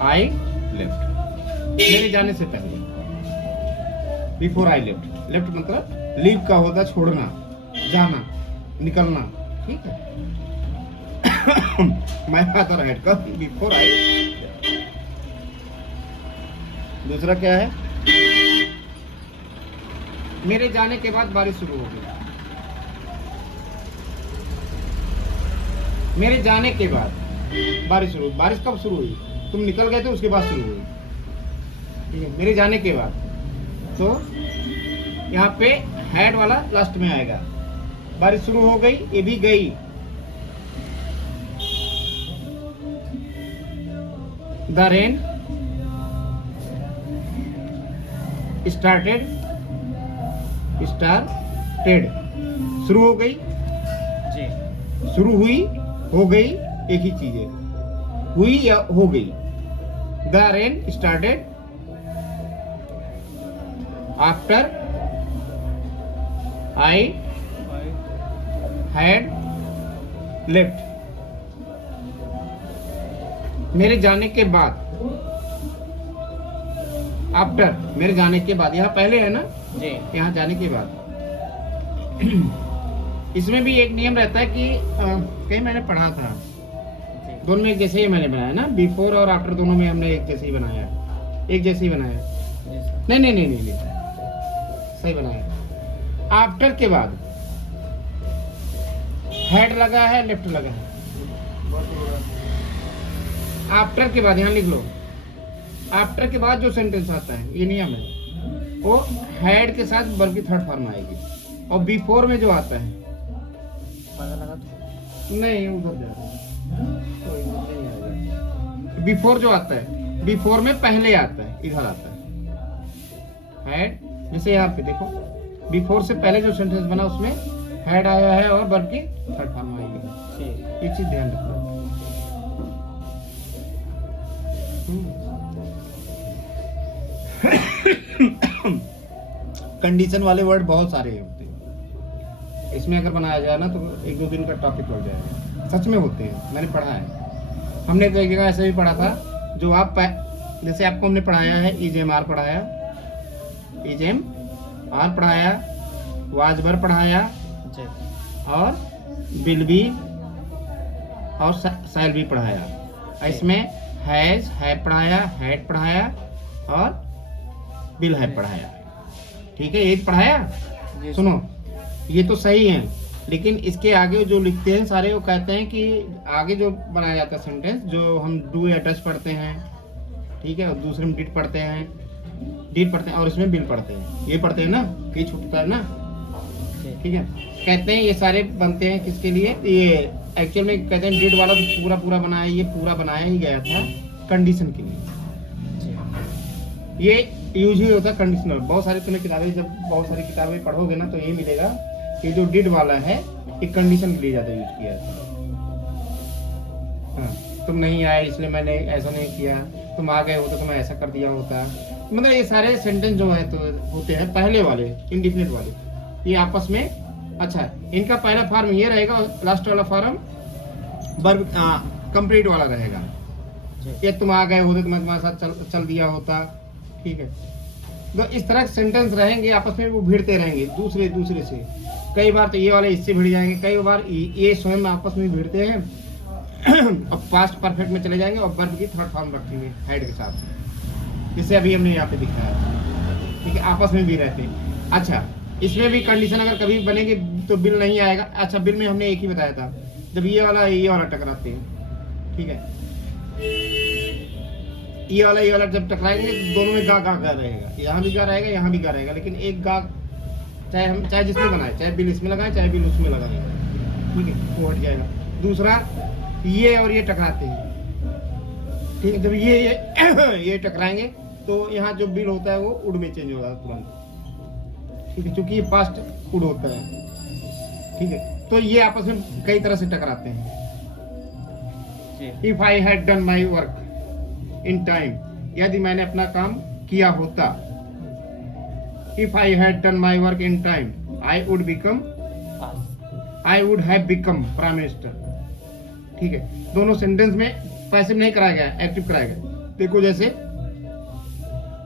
आई लेफ्ट, मेरे जाने से पहले, बिफोर आई लेफ्ट। लेफ्ट मतलब लीव का होता है छोड़ना, जाना, निकलना, ठीक है। My father had come before I. दूसरा क्या है, मेरे जाने के बाद बारिश शुरू हो गई। मेरे जाने के बाद बारिश शुरू, बारिश कब शुरू हुई, तुम निकल गए थे उसके बाद शुरू हुई, ठीक है। मेरे जाने के बाद, तो यहाँ पे हैड वाला लास्ट में आएगा। बारिश शुरू हो गई, ये भी गई। द रेन स्टार्टेड, स्टार्टेड शुरू हो गई, जी शुरू हुई, हो गई, एक ही चीज है, हुई या हो गई। The rain started after I had left. मेरे जाने के बाद, आफ्टर मेरे जाने के बाद, यहाँ पहले है ना, जी यहाँ जाने के बाद। इसमें भी एक नियम रहता है कि कहीं मैंने पढ़ा था, जी दोनों में एक जैसे ही मैंने बनाया ना, बिफोर और आफ्टर दोनों में हमने एक जैसे ही बनाया, एक जैसे ही बनाया। जी सर नहीं नहीं नहीं नहीं, नहीं। सही बनाया। आफ्टर के बाद हेड लगा है, लेफ्ट लगा है। आफ्टर के बाद यहाँ लिख लो, आफ्टर के बाद जो सेंटेंस आता है, ये नियम है, वो हेड के साथ वर्ब की थर्ड फॉर्म आएगी। और बिफोर में जो आता है, पता लगा तो नहीं उधर जा रहा है, कोई नहीं आएगा। बिफोर जो आता है, बिफोर में पहले आता है, इधर आता है हेड। जैसे यहाँ पे देखो, बिफोर से पहले जो सेंटेंस बना उसमें हेड आया है और वर्ब की थर्ड फॉर्म आएगी। जी ये चीज ध्यान रखना। कंडीशन वाले वर्ड बहुत सारे होते हैं, इसमें अगर बनाया जाए ना तो एक दो दिन का टॉपिक लग जाएगा। सच में होते हैं, मैंने पढ़ा है। हमने तो एक जगह ऐसे भी पढ़ा था, जो आप जैसे आपको हमने पढ़ाया है, इजेम आर पढ़ाया, इजेम आर पढ़ाया, वाजबर पढ़ाया, जी और बिल भी और सैल भी पढ़ाया। इसमें हैज है पढ़ाया, हैड पढ़ाया और बिल है पढ़ाया, ठीक है, ये पढ़ाया। जी सुनो, ये तो सही है, लेकिन इसके आगे जो लिखते हैं सारे, वो कहते हैं कि आगे जो बनाया जाता है सेंटेंस, जो हम डू या डज पढ़ते हैं, ठीक है, और दूसरे में डिड पढ़ते हैं, डिड पढ़ते हैं, और इसमें बिल पढ़ते हैं, ये पढ़ते हैं ना, ये छूटता है ना, जी ठीक है। कहते हैं ये सारे बनते हैं किसके लिए, ये एक्चुअल में कहते हैं डिड वाला तो पूरा पूरा बनाया, ये पूरा बनाया ही गया था कंडीशन के लिए। जी ये यूज ही होता है कंडीशनल। बहुत सारी तुम्हें किताबें, जब बहुत सारी किताबें पढ़ोगे ना, तो ये मिलेगा कि जो डिड वाला है ये कंडीशन के लिए ज़्यादा यूज किया जाता है। हाँ, तुम नहीं आए इसलिए मैंने ऐसा नहीं किया, तुम आ गए हो तो तुम्हें ऐसा कर दिया होता। मतलब ये सारे सेंटेंस जो है तो होते हैं पहले वाले, इंडिफिनिट वाले, ये आपस में। अच्छा, इनका पहला फॉर्म ये रहेगा, लास्ट वाला फॉर्म वर्ब कंप्लीट वाला रहेगा। जी ये तुम आ गए होते, तुम्हारे तुम्हारे साथ चल दिया होता, ठीक है। तो इस तरह के सेंटेंस रहेंगे, आपस में वो भिड़ते रहेंगे दूसरे दूसरे से। कई बार तो ये वाले इससे भिड़ जाएंगे, कई बार ये स्वयं आपस में भिड़ते हैं। अब पास्ट परफेक्ट में चले जाएंगे और वर्ब की थर्ड फॉर्म रखेंगे हेड के साथ, जिसे अभी हमने यहाँ पे दिखाया, ठीक है, आपस में भी रहते हैं। अच्छा, इसमें भी कंडीशन अगर कभी बनेगी तो बिल नहीं आएगा। अच्छा, बिल में हमने एक ही बताया था, जब ये वाला टकराते हैं, ठीक है, ये वाला जब टकराएंगे तो दोनों में गा रहेगा, यहाँ भी गा रहेगा, यहाँ भी गा रहेगा, लेकिन एक गा चाहे जिसमें बनाए, चाहे बिल इसमें लगाए, चाहे बिल उसमें लगाए, ठीक है, वो हट जाएगा। दूसरा, ये और ये टकराते हैं, ठीक है, जब ये टकराएंगे तो यहाँ जो बिल होता है वो उड में चेंज होगा तुरंत, ठीक है, क्योंकि ये पास्ट उड होता है, ठीक है। तो ये आपस में कई तरह से टकराते हैं। If I had done my work in time, यदि मैंने अपना काम किया होता। If I had done my work in time, I would become, I would have become prime minister, ठीक है। दोनों सेंटेंस में पैसिव नहीं कराया गया, एक्टिव कराया गया। देखो जैसे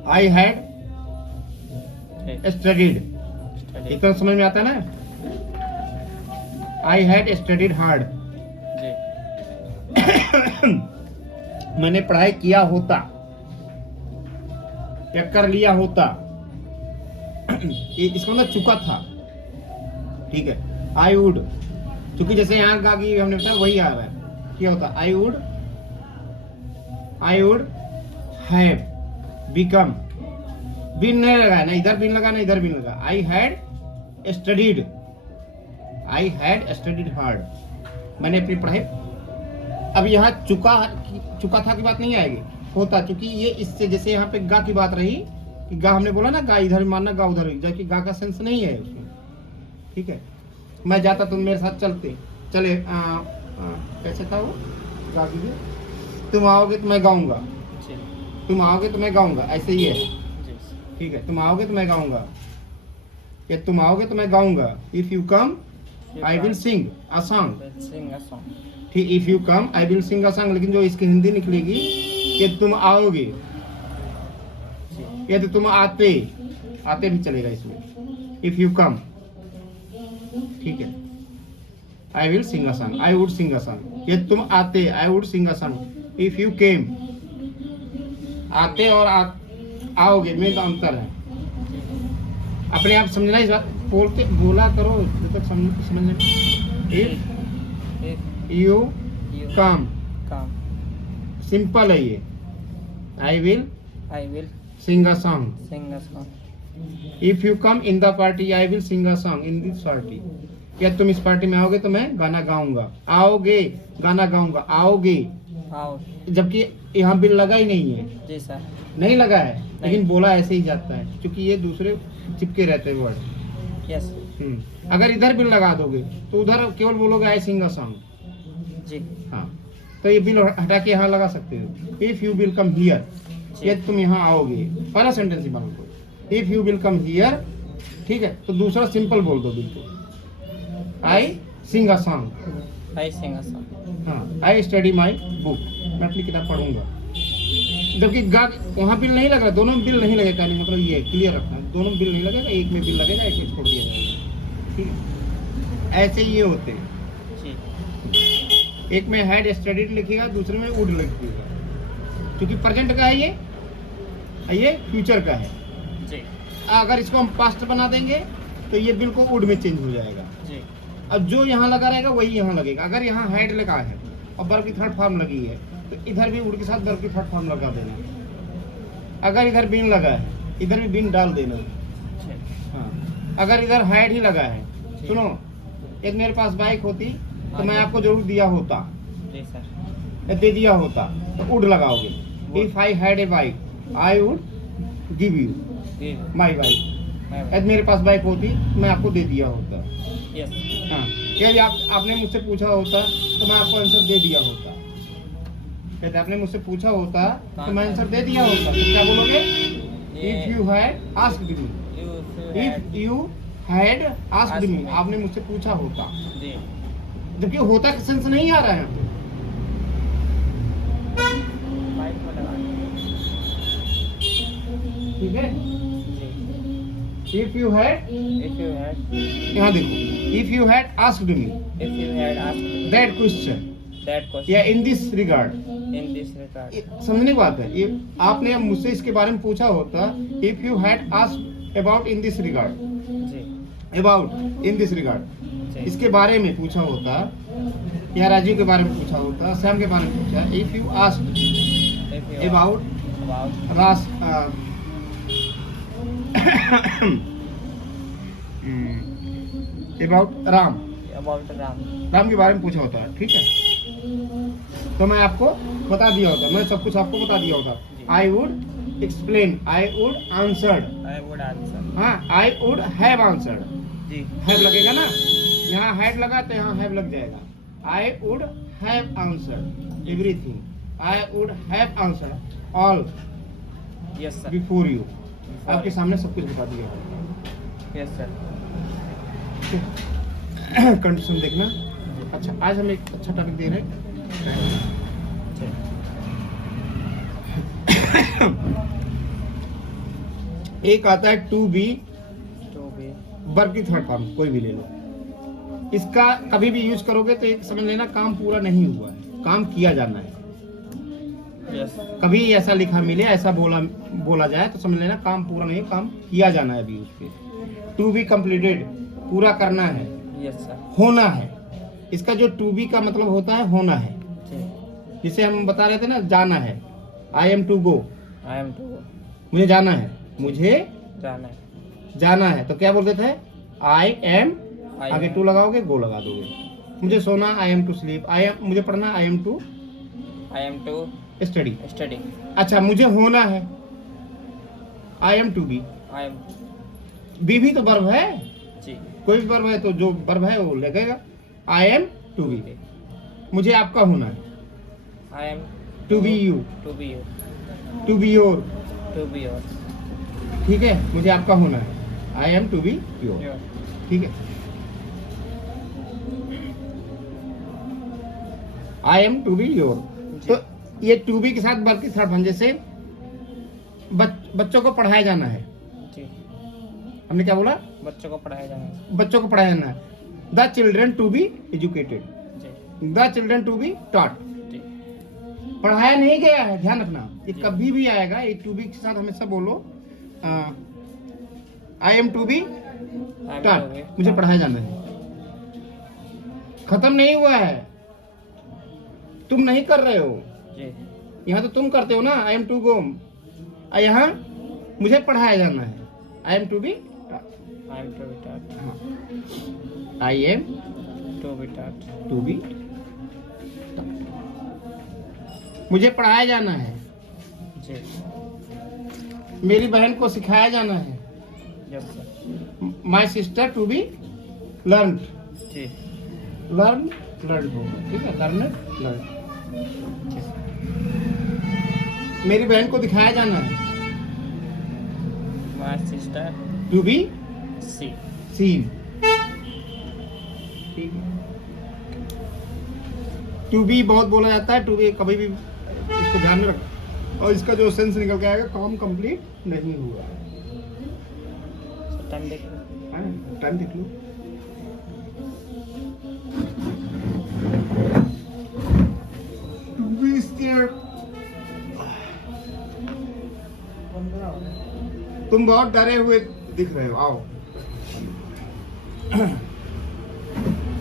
आई हैड स्टडीड, इतना समझ में आता है ना। आई हैड स्टडीड हार्ड, मैंने पढ़ाई किया होता या कर लिया होता, इसका मतलब चुका था, ठीक है। आई वुड, क्योंकि जैसे यहाँ का कि हमने बताया वही आ रहा है, क्या होता आई वुड हैव बिकम, बिन नहीं लगा, ना इधर बिन लगा ना इधर बिन लगा। आई हैड स्टडीड हार्ड, मैंने अपनी पढ़ाई, अब यहाँ चुका था की बात नहीं आएगी, होता, क्योंकि ये इससे जैसे यहाँ पे गा की बात रही कि गा हमने बोला ना, गा इधर मानना गा उधर, जबकि गा का सेंस नहीं है उसमें, ठीक है। मैं जाता तुम मेरे साथ चले कैसे था वो गा कीजिए, तुम आओगे तो मैं गाऊंगा, तुम आओगे तो मैं गाऊंगा, ऐसे ही है, ठीक है। तुम आओगे तो मैं गाऊंगा, या तुम आओगे तो मैं गाऊंगा। If you come I will sing a song, ठीक। If you come I will sing a song, लेकिन जो इसकी हिंदी निकलेगी कि तुम आओगे, या तो तुम आते भी चलेगा इसमें। इफ यू कम, ठीक है, आई will sing a song, I would Singh a song. ये तुम आते, I would Singh a song. If you came, आते और आओगे में तो अंतर है, अपने आप समझना इस बात, बोला करो जब तक समझने। इफ यू कम, सिंपल है ये। आई will sing a song. If you come in the party, I will sing a song in this party. या तुम इस पार्टी में आओगे तो मैं गाना गाऊंगा, आओगे गाना गाऊंगा, आओगे, जबकि यहाँ बिल लगा ही नहीं है, जी सर, नहीं लगा है, लेकिन बोला ऐसे ही जाता है, क्योंकि ये दूसरे चिपके रहते हैं वर्ड। यस। अगर इधर बिल लगा दोगे तो उधर केवल बोलोगे आई सिंग अ सॉन्ग, जी हाँ। तो ये बिल हटा के यहाँ लगा सकते हो। If you will come here, ये तुम यहाँ आओगे, पहला सेंटेंस ही मान लो। If you will come here, ठीक है, तो दूसरा सिंपल बोल दो बिल्कुल, आई सिंग अ सॉन्ग, हाँ। आई स्टडी माई बुक, मैं अपनी किताब पढ़ूंगा, जबकि गा वहाँ बिल नहीं लग रहा, दोनों में बिल नहीं लगेगा, नहीं मतलब ये क्लियर रखना है, दोनों में बिल नहीं लगेगा, एक में बिल लगेगा, एक में छोड़ दिया जाएगा, ठीक है। ऐसे ये होते हैं, एक में हैड स्टडीड लिखिएगा, दूसरे में वुड लिखिएगा, क्योंकि प्रेजेंट का है ये फ्यूचर का है जी। अगर इसको हम पास्ट बना देंगे तो ये बिल्कुल वुड में चेंज हो जाएगा जी। अब जो यहाँ लगा रहेगा वही यहाँ लगेगा। अगर यहाँ हैड लगा है और वर्ब की थर्ड फॉर्म लगी है तो इधर भी वुड के साथ वर्ब की थर्ड फॉर्म लगा देना। अगर इधर बीन लगा है इधर भी बीन डाल देना, हाँ। अगर इधर हैड ही लगा है, सुनो, एक मेरे पास बाइक होती तो मैं आपको जरूर दिया होता जी सर, दे दिया होता, तो वुड लगाओगे। If I had a bike I would give you my bike. यदि मेरे पास बाइक होती तो मैं आपको दे दिया होता, हाँ। यदि आपने मुझसे पूछा होता तो मैं आपको आंसर दे दिया होता। यदि आपने मुझसे पूछा होता तो मैं आंसर दे दिया होता, तो क्या बोलोगे? If you had asked me, if you had asked me, आपने मुझसे पूछा होता, जबकि होता का सेंस नहीं आ रहा है। ठीक है, इफ यू हैड, यहाँ देखो, if you had asked me that question या इन दिस रिगार्ड, समझने की बात है। ये आपने मुझसे इसके बारे में पूछा होता, if you had asked about in this regard, about in this regard, इसके बारे में पूछा होता, या राजीव के बारे में पूछा होता, श्याम के बारे में पूछा। If you asked about Ram के बारे में पूछा होता है, ठीक है, तो मैं आपको बता दिया होता, मैं सब कुछ आपको बता दिया होता। I would explain, I would answered, I would answer. हाँ आई वुड हैव आंसर्ड, जी. हैव लगेगा ना, यहाँ हैड लगा तो यहाँ हैव लग जाएगा। आई would have answered everything, I would have answered all Yes sir. Before you, आपके सामने सब कुछ बता दिया। Yes sir. कंडीशन देखना। अच्छा, आज हम एक अच्छा टॉपिक दे रहे हैं। एक आता है to be, To be. Verb की थर्ड फॉर्म कोई भी ले लो। इसका कभी भी यूज करोगे तो एक समझ लेना काम पूरा नहीं हुआ है, काम किया जाना है। Yes. कभी ऐसा लिखा मिले, ऐसा बोला जाए तो समझ लेना काम पूरा नहीं, काम किया जाना है अभी उसके। टू बी कंप्लीटेड, पूरा करना है, Yes sir. होना है। इसका जो टू बी का मतलब होता है होना है। जी. जिसे हम बता रहे थे ना, जाना है, I am to go, I am to go. मुझे जाना है, मुझे जाना है. जाना है। तो क्या बोलते थे, आई एम, I आगे am. टू लगाओगे, गो लगा दोगे। मुझे सोना, I am to sleep, I am, मुझे पढ़ना, I am to I am to study. study. अच्छा, मुझे होना है, I am to be. I am. Be भी तो वर्ब है, जी. कोई भी वर्ब है तो जो वर्ब है वो लगेगा। आई एम टू बी, मुझे आपका होना है, I am. To be you, To be you. To be your, To be yours. ठीक है, मुझे आपका होना है, I am to be your, Your. ठीक है। I am to be your, तो ये टू बी के साथ वर्ब की थर्ड फॉर्म, जैसे बच्चों को पढ़ाया जाना है। जी. हमने क्या बोला, बच्चों को पढ़ाया जाना है. बच्चों को पढ़ाया जाना है। The children to be educated, जी. The children to be taught. जी. पढ़ाया नहीं गया है, ध्यान रखना, ये जी। कभी भी आएगा। ये टू बी के साथ हमेशा बोलो, I am to be I am taught, to be. मुझे पढ़ाया जाना है। खत्म नहीं हुआ है, तुम नहीं कर रहे हो, जी. यहाँ तो तुम करते हो ना, आई एम टू गो, यहाँ मुझे पढ़ाया जाना है, I am to be taught. I am to be taught. I am To be taught. To be, मुझे पढ़ाया जाना है, जी. मेरी बहन को सिखाया जाना है, Yes sir. My sister to be learn, जी. लर्न लर्न होगा, ठीक है, लर्न लर्न। जी. मेरी बहन को दिखाया जाना है, My sister. To be See. Seen, ठीक है। टू बी बहुत बोला जाता है, टू बी कभी भी इसको ध्यान में रखो, और इसका जो सेंस निकल के आएगा, काम कंप्लीट नहीं हुआ है। So time देख लो. टाइम देख लो, तुम बहुत डरे हुए दिख रहे हो, आओ।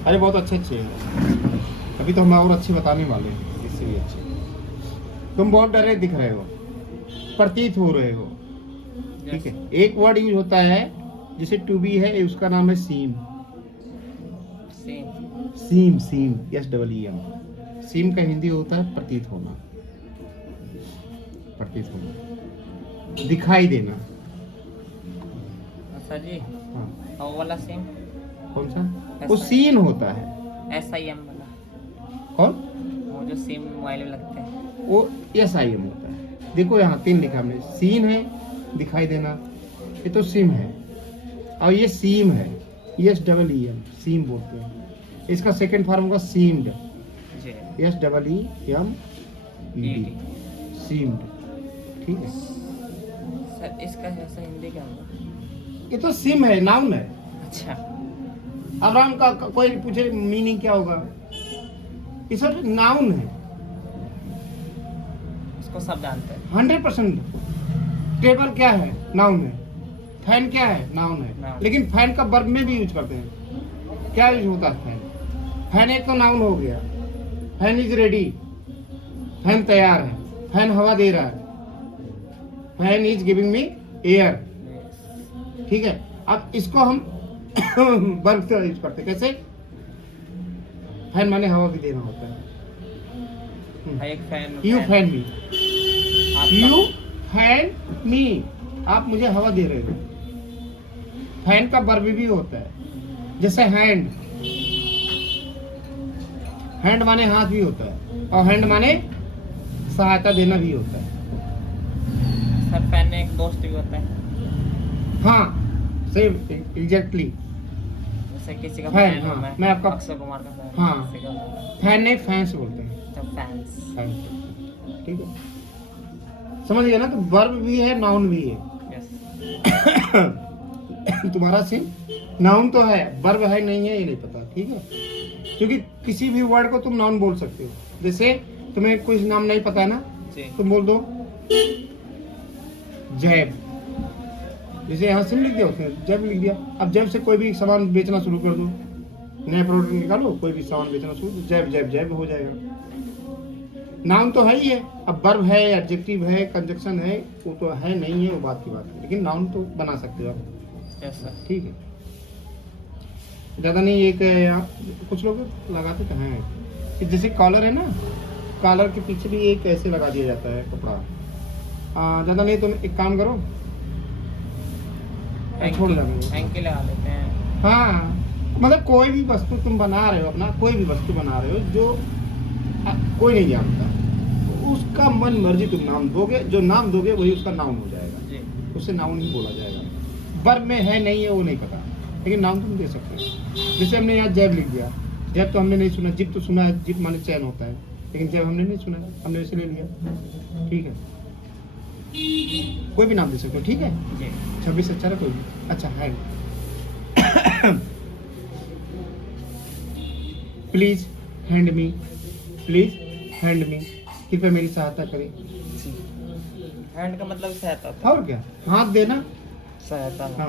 अरे बहुत अच्छे हैं, अभी तो हम और अच्छे बताने वाले हैं, इससे भी अच्छे। तुम बहुत डरे दिख रहे हो, प्रतीत हो रहे हो, ठीक है। एक वर्ड यूज होता है जिसे टू बी है, उसका नाम है सीम। Same. सीम, सीम, यस डबल ई एम। सीम का हिंदी होता है प्रतीत होना, प्रतीत होना, दिखाई देना। अच्छा जी. हाँ, और वो वाला सेम. कौन सा, वो सीन होता है। SIM वाला. कौन, वो जो सिम मोबाइल में लगते हैं. वो यस आई एम होता है। देखो यहाँ 3 लिखा हमने, सीन है, दिखाई देना, ये तो सिम है, और ये सीम है, yes double E M, seem बोलते हैं। इसका सेकंड फॉर्म होगा सीम्ड, जी. Yes double E M E D, seemed, ठीक है। सर इसका ऐसा हिंदी क्या होगा? ये तो सिम है, नाउन है। अच्छा. अब राम का कोई पूछे मीनिंग क्या होगा, ये सब नाउन है, इसको सब जानते हैं. 100%। टेबल क्या है, नाउन है। फैन क्या है, नाउन है, Noun. लेकिन फैन का वर्ब में भी यूज करते हैं। क्या यूज होता है फैन, फैन एक तो नाउन हो गया, फैन इज रेडी, फैन तैयार है, फैन हवा दे रहा है, fan is giving me air, ठीक है। अब इसको हम वर्ब से यूज करते हैं, कैसे, फैन माने हवा भी देना होता है। एक फैन. यू फैन मी, आपका- यू हैंड मी, आप मुझे हवा दे रहे हो। हैंड का वर्ब भी होता है, जैसे हैंड, हैंड माने हाथ भी होता है, और हैंड माने सहायता देना भी होता है। सर फैन में एक दोस्त भी होता है, हाँ सेम एग्जैक्टली। जैसे किसी का फैन, फैन हो, हाँ, मैं आपका अक्षय कुमार का फैन, हाँ। किसी का फैन नहीं फैंस बोलते हैं, तो फैंस। फैंस, ठीक है, समझ गए ना। तो वर्ब भी है, नाउन भी है। यस तुम्हारा सिम नाउन तो है, वर्ब है नहीं है ये नहीं पता, ठीक है। क्योंकि किसी भी वर्ड को तुम नाउन बोल सकते हो। जैसे तुम्हें कोई नाम नहीं पता है ना, जी। तुम बोल दो जैब, जैसे यहाँ सिम लिख दिया उसने जैब लिख दिया। अब जैब से कोई भी सामान बेचना शुरू कर दो, नया प्रोडक्ट निकालो, कोई भी सामान बेचना शुरू, जैब जैब जैब हो जाएगा। नाउन तो है ही है। अब वर्ब है, एडजेक्टिव है, कंजक्शन है, वो तो है नहीं है, वो बात की बात है, लेकिन नाउन तो बना सकते हो आप, यस सर। ठीक है। ज़्यादा नहीं, एक कुछ लोग लगाते तो हैं कि जैसे कॉलर है ना, कॉलर के पीछे भी एक ऐसे लगा दिया जाता है कपड़ा। ज़्यादा नहीं, तुम एक काम करो, छोड़ दो, हैंकी लगा लेते हैं। हाँ मतलब कोई भी वस्तु तुम बना रहे हो, अपना कोई भी वस्तु बना रहे हो जो कोई नहीं जानता, उसका मन मर्जी तुम नाम दोगे, जो नाम दोगे वही उसका नाउन हो जाएगा जी। उससे नाउन ही बोला जाएगा। वर्ब में है नहीं है वो नहीं पता, लेकिन नाम तुम दे सकते हो। जैसे हमने यहाँ जैब लिख दिया, जैब तो हमने नहीं सुना, जिप तो सुना है, जिप माने चैन होता है, लेकिन जैब हमने नहीं सुना, हमने इसे ले लिया, ठीक है। कोई भी नाम दे सकते हो, ठीक है। जी 26 अच्छा है कोई भी, अच्छा है। Please hand me, please hand मी, कृपया मेरी सहायता करें। हैंड का मतलब सहायता था। और क्या, हाथ देना, सहायता हाँ।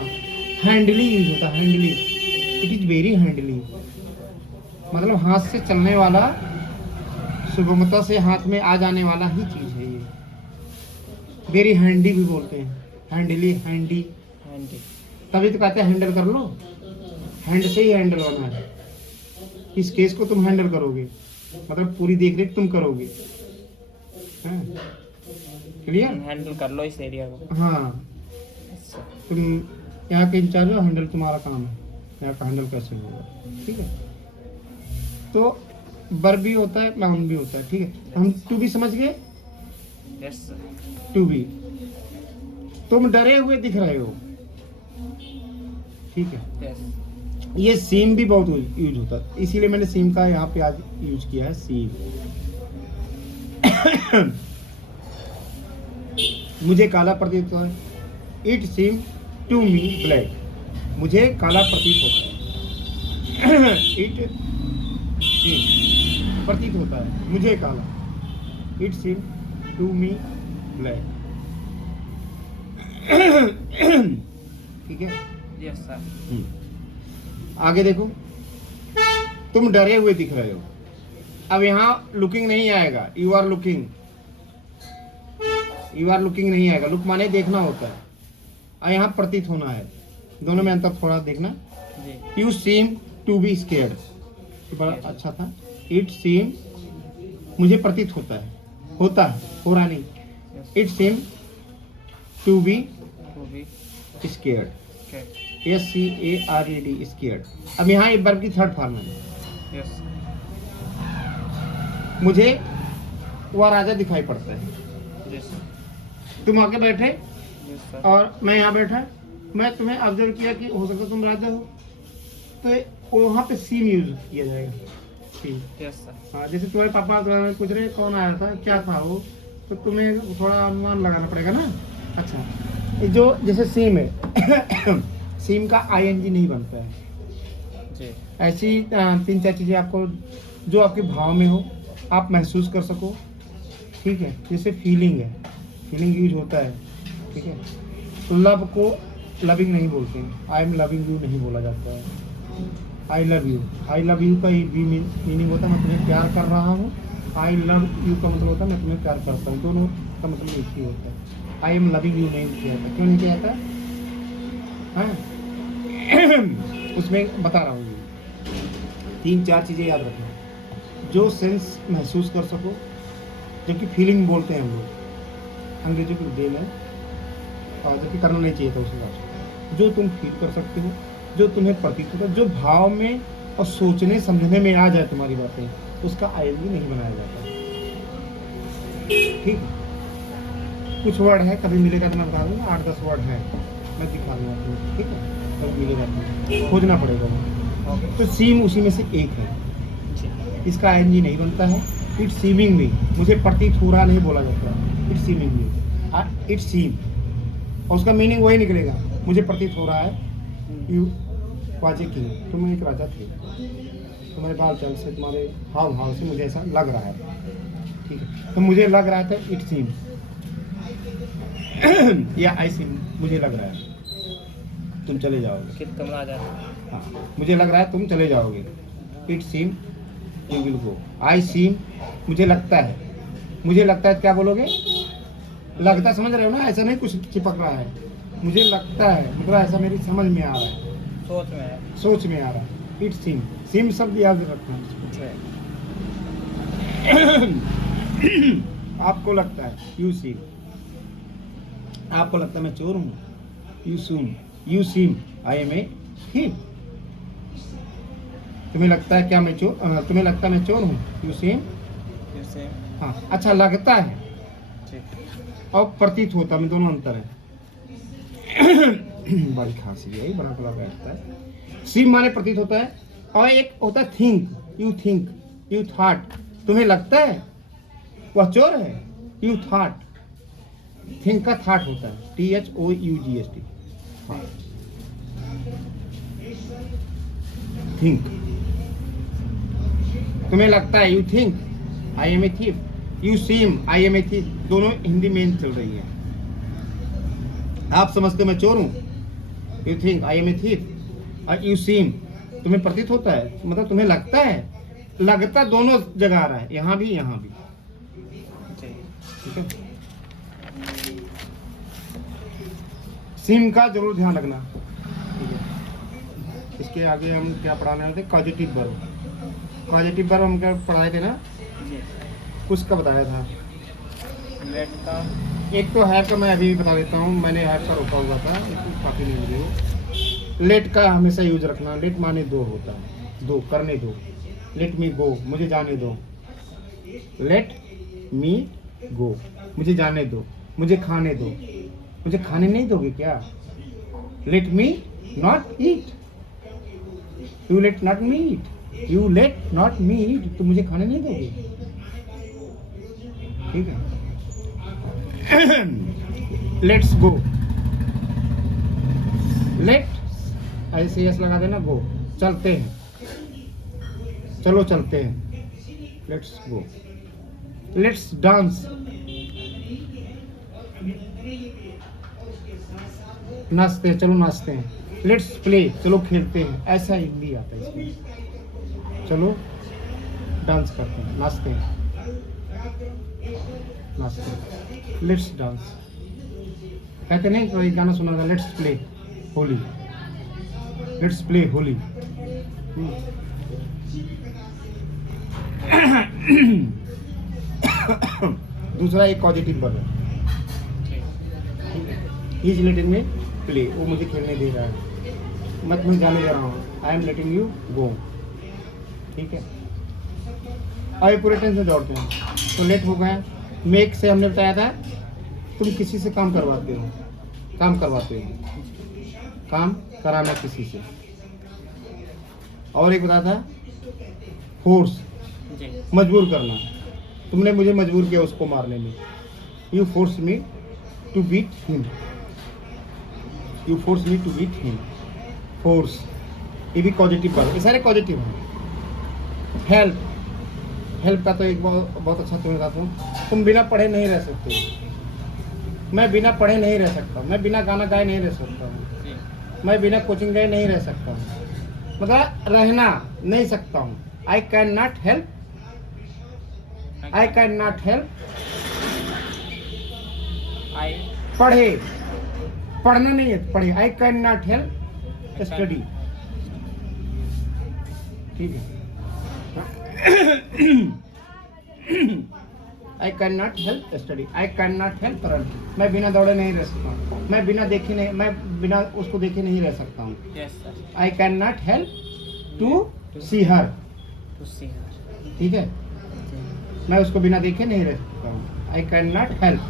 हैंडली यूज होता है, हैंडली, इट इज वेरी हैंडली, मतलब हाथ से चलने वाला, सुगमता से हाथ में आ जाने वाला ही चीज है ये। वेरी हैंडी भी बोलते हैं, हैंडली, हैंडी, हैंडी। तभी तो कहते हैं हैंडल कर लो, हैंड से ही हैंडल होना है। इस केस को तुम हैंडल करोगे, मतलब पूरी देखरेख तुम करोगे, क्लियर। हैंडल कर लो इस एरिया को। हाँ, Yes, sir. तुम यहाँ के इंचार्ज हो, हैंडल तुम्हारा काम है, यहाँ का हैंडल कैसे होगा, ठीक है। तो वर्ब भी होता है, नाउन भी होता है, ठीक है। हम टू भी समझ गए, Yes, sir. टू भी। तुम डरे हुए दिख रहे हो, ठीक है। Yes. ये सीम भी बहुत यूज होता है, इसीलिए मैंने सीम का यहाँ पे आज यूज किया है, सीम। मुझे काला प्रतीत होता है, it seem to me black, मुझे काला प्रतीत होता है। इट सीम प्रतीत होता है, मुझे काला, it seem to me black, ठीक है। Yes, sir. आगे देखो, तुम डरे हुए दिख रहे हो। अब यहाँ लुकिंग नहीं आएगा, you are looking, you are looking नहीं आएगा, लुक माने देखना होता है, और यहाँ प्रतीत होना है, दोनों में अंतर थोड़ा देखना। जी। You seem to be scared, बड़ा अच्छा था। इट सीम, मुझे प्रतीत होता है, हो रहा नहीं। Yes. It seem to be To be scared, scared. SCARED, scared. अब यहाँ एक वर्ब की थर्ड फॉर्म है, Yes. मुझे वह राजा दिखाई पड़ता है। Yes. तुम आके बैठे Yes, sir. और मैं यहाँ बैठा, मैं तुम्हें ऑब्जर्व किया कि हो सकता है तुम राजा हो, तो वहाँ पे सीम यूज किया जाएगा, सीम। Yes, sir. हाँ, जैसे तुम्हारे पापा तुम्हारे पूछ रहे कौन आया था, क्या था वो, तो तुम्हें थोड़ा अनुमान लगाना पड़ेगा ना। अच्छा, ये जो जैसे सीम है, सीम का ING नहीं बनता है। जी। ऐसी 3-4 चीज़ें आपको जो आपके भाव में हो, आप महसूस कर सको, ठीक है। जैसे फीलिंग है, फीलिंग यूज होता है, ठीक है। तो लव को लविंग नहीं बोलते हैं, आई एम लविंग यू नहीं बोला जाता है, I love you. I love you का भी मीनिंग होता है मैं तुम्हें प्यार कर रहा हूँ, आई लव यू का मतलब होता है मैं तुम्हें प्यार करता हूँ, दोनों का मतलब एक ही होता है। आई एम लविंग यू नहीं किया जाता, क्यों नहीं किया जाता, हाँ। उसमें बता रहा हूँ, 3-4 चीज़ें याद रखना, जो सेंस महसूस कर सको, जबकि फीलिंग बोलते हैं हम लोग, अंग्रेजों की देन है, और जो कि करना नहीं चाहिए था उस हिसाब से। जो तुम फील कर सकते हो, जो तुम्हें प्रतीत होता है, जो भाव में और सोचने समझने में आ जाए तुम्हारी बातें, उसका आईएनजी नहीं बनाया जाता। ठीक है, कुछ वर्ड है, कभी मिलेगा तो मैं बता दूंगा, 8-10 वर्ड है, मैं दिखा दूंगा तुम्हें। ठीक है, कभी मिलेगा तो खोजना पड़ेगा वो। तो सीम उसी में से एक है, इसका आईएनजी नहीं बनता है। इट सीमिंग में, मुझे प्रतीत हो रहा नहीं बोला जाता है, इट सीमिंग में, इट सीम, और उसका मीनिंग वही निकलेगा, मुझे प्रतीत हो रहा है। यू वाज ए किंग, तुम एक राजा थे, तुम्हारे बाल चाल से, तुम्हारे हाव भाव से मुझे ऐसा लग रहा है। ठीक है, तो मुझे लग रहा था इट सीम या आई सीम, मुझे लग रहा है तुम चले जाओगे। कित कमरा जा हाँ, मुझे लग रहा है तुम चले जाओगे। It seem you will go. I seem, मुझे लगता है, मुझे लगता है क्या बोलोगे? लगता, समझ रहे हो ना, ऐसा नहीं कुछ चिपक रहा है, मुझे लगता है मतलब ऐसा मेरी समझ में आ रहा है, सोच में है। सोच में आ रहा है। इट सीम, सीम शब्द याद रखना। आपको लगता है, यू सीम, आपको लगता है मैं चोर हूँ, you seem I am a thief. तुम्हें लगता है क्या मैं चोर, तुम्हें लगता है मैं चोर हूँ, यू सीम। हाँ, अच्छा, लगता है और प्रतीत होता में दोनों अंतर है। बड़ी खांसी है, बड़ा बड़ा बैठता है। सीम माने प्रतीत होता है, और एक होता है थिंक, यू थॉट, तुम्हें लगता है वह चोर है, यू थॉट, थिंक का थॉट होता है, THOUGHT, थिंक। तुम्हें लगता है, you think I am a thief, you seem I am a thief, दोनों हिंदी में चल रही है। आप समझते हो मैं चोर हूं, you think I am a thief, और यू सीम, तुम्हें प्रतीत होता है, मतलब तुम्हें लगता है, लगता दोनों जगह आ रहा है, यहाँ भी यहाँ भी। ठीक है, सीम का जरूर ध्यान रखना। इसके आगे हम क्या पढ़ाने वाले थे? Positive verb. पॉजिटिव वर्ब हम क्या पढ़ाए थे ना, कुछ का बताया था। लेट का एक तो हैव का मैं अभी भी बता देता हूँ, मैंने हैव का रोका हुआ था, काफ़ी नहीं मुझे हो। लेट का हमेशा यूज रखना। लेट माने दो होता है, दो, करने दो। लेट मी गो, मुझे जाने दो। लेट मी गो, मुझे जाने दो, मुझे खाने दो। मुझे खाने नहीं दोगे क्या? Let me not eat, you let not me eat, you let not me eat, तो मुझे खाने नहीं दोगे। ठीक है, लेट्स गो, लेट ऐसे यस लगा देना, गो, चलते हैं, चलो चलते हैं, लेट्स गो। लेट्स डांस, नाचते हैं, चलो नाचते हैं। लेट्स प्ले, चलो खेलते हैं, ऐसा हिंदी आता है इसमें। चलो डांस करते हैं, नाचते हैं, नाचते हैं, लेट्स डांस। कहते नहीं, कोई गाना सुना था, let's play Holi, let's play Holi. दूसरा एक पॉजिटिव वर्ब है, he is letting me play, वो मुझे खेलने दे रहा है, मैं तुम्हें जाने दे रहा हूँ, I am letting you go. ठीक है, अब ये पूरे टेंस में जोड़ते हैं, तो लेट हो गया। मेक से हमने बताया था, तुम किसी से काम करवाते हो, काम करवाते हो, काम कराना किसी से। और एक बताया था फोर्स, मजबूर करना, तुमने मुझे मजबूर किया उसको मारने में, you force me to beat him, you force me to beat him. Force, ये भी पॉजिटिव वर्ब, ये सारे पॉजिटिव हैं। हेल्प, हेल्प का तो एक बहुत अच्छा तुम्हें बताता हूँ, तुम बिना पढ़े नहीं रह सकते, मैं बिना पढ़े नहीं रह सकता, मैं बिना गाना गाए नहीं रह सकता हूँ, मैं बिना कोचिंग गए नहीं रह सकता हूँ, मतलब रहना नहीं सकता हूँ। I can not help, I can not help, I पढ़े, पढ़ना नहीं है, पढ़े, I can not help study. ठीक है, I can not help study, I can not help run, मैं बिना दौड़े नहीं रह सकता हूँ, मैं बिना उसको देखे नहीं रह सकता हूँ। Yes, sir. I can not help to see her, To see her. ठीक है, मैं उसको बिना देखे नहीं रह सकता हूँ। I can not help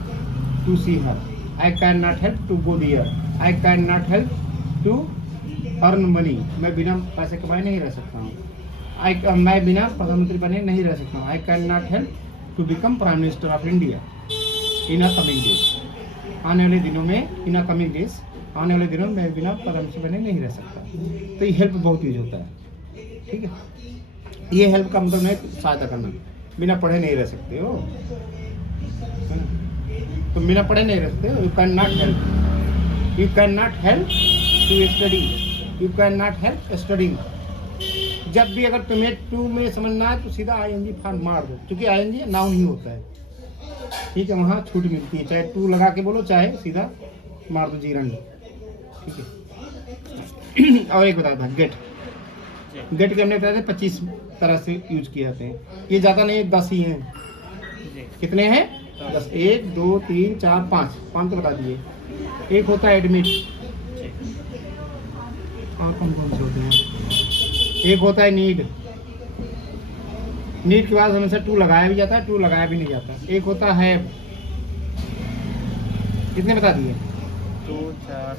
to see her, I can not help to go there, I can not help to earn money, मैं बिना पैसे कमाए नहीं रह सकता हूँ। मैं बिना प्रधानमंत्री बने नहीं रह सकता हूँ। I can not help to become prime minister of India in a coming days, आने वाले दिनों में, इन अ कमिंग डेज, आने वाले दिनों में मैं बिना प्रधानमंत्री बने नहीं रह सकता। तो ये हेल्प बहुत यूज होता है, ठीक है। ये हेल्प का मतलब नहीं सहायता करना, बिना पढ़े नहीं रह सकते हो, है ना? तो बिना पढ़े नहीं रह सकते हो। You can not help, you can not help to study, you can not help studying. जब भी अगर तुम्हें टू में समझना है तो सीधा आईएनजी फॉर्म मार दो, क्योंकि आईएनजी नाउन ही होता है, ठीक है, वहाँ छूट मिलती है, चाहे टू लगा के बोलो चाहे सीधा मार दो जीरन, ठीक है। और एक बता था गेट, गेट के हमने बताया था 25 तरह से यूज किए जाते हैं, ये ज़्यादा नहीं 10 ही हैं। कितने हैं? 10। 1 2 3 4 5 5 तो बता दिए। एक होता है एडमिट, और कौन कौन से होते हैं? एक होता है नीड, नीड के बाद हमेशा टू लगाया भी जाता है, टू लगाया भी नहीं जाता। एक होता है, कितने बता दिए? 2 4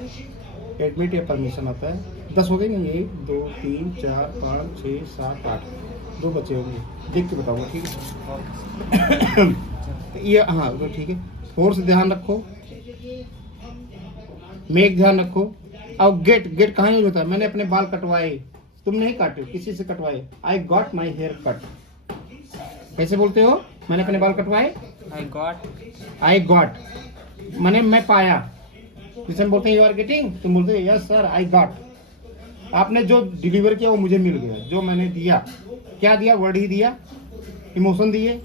6 एडमिट या परमिशन आता है। 10 हो गए नहीं? 1 2 3 4 5 6 7 8, 2 बचे होंगे, देख के बताऊंगा, ठीक है। ये हाँ तो ठीक है। फोर्स ध्यान रखो, मेक ध्यान रखो। और गेट, गेट कहाँ यूज होता है? मैंने अपने बाल कटवाए, तुम नहीं काटे हो, किसी से कटवाए। I got my hair cut, कैसे बोलते हो? मैंने अपने बाल कटवाए, आई गॉट मैंने मैं पाया, जैसे हम बोलते हैं यू आर गेटिंग, तुम बोलते हो यस सर आई गॉट। आपने जो डिलीवर किया वो मुझे मिल गया, जो मैंने दिया, क्या दिया? वर्ड ही दिया, इमोशन दिए,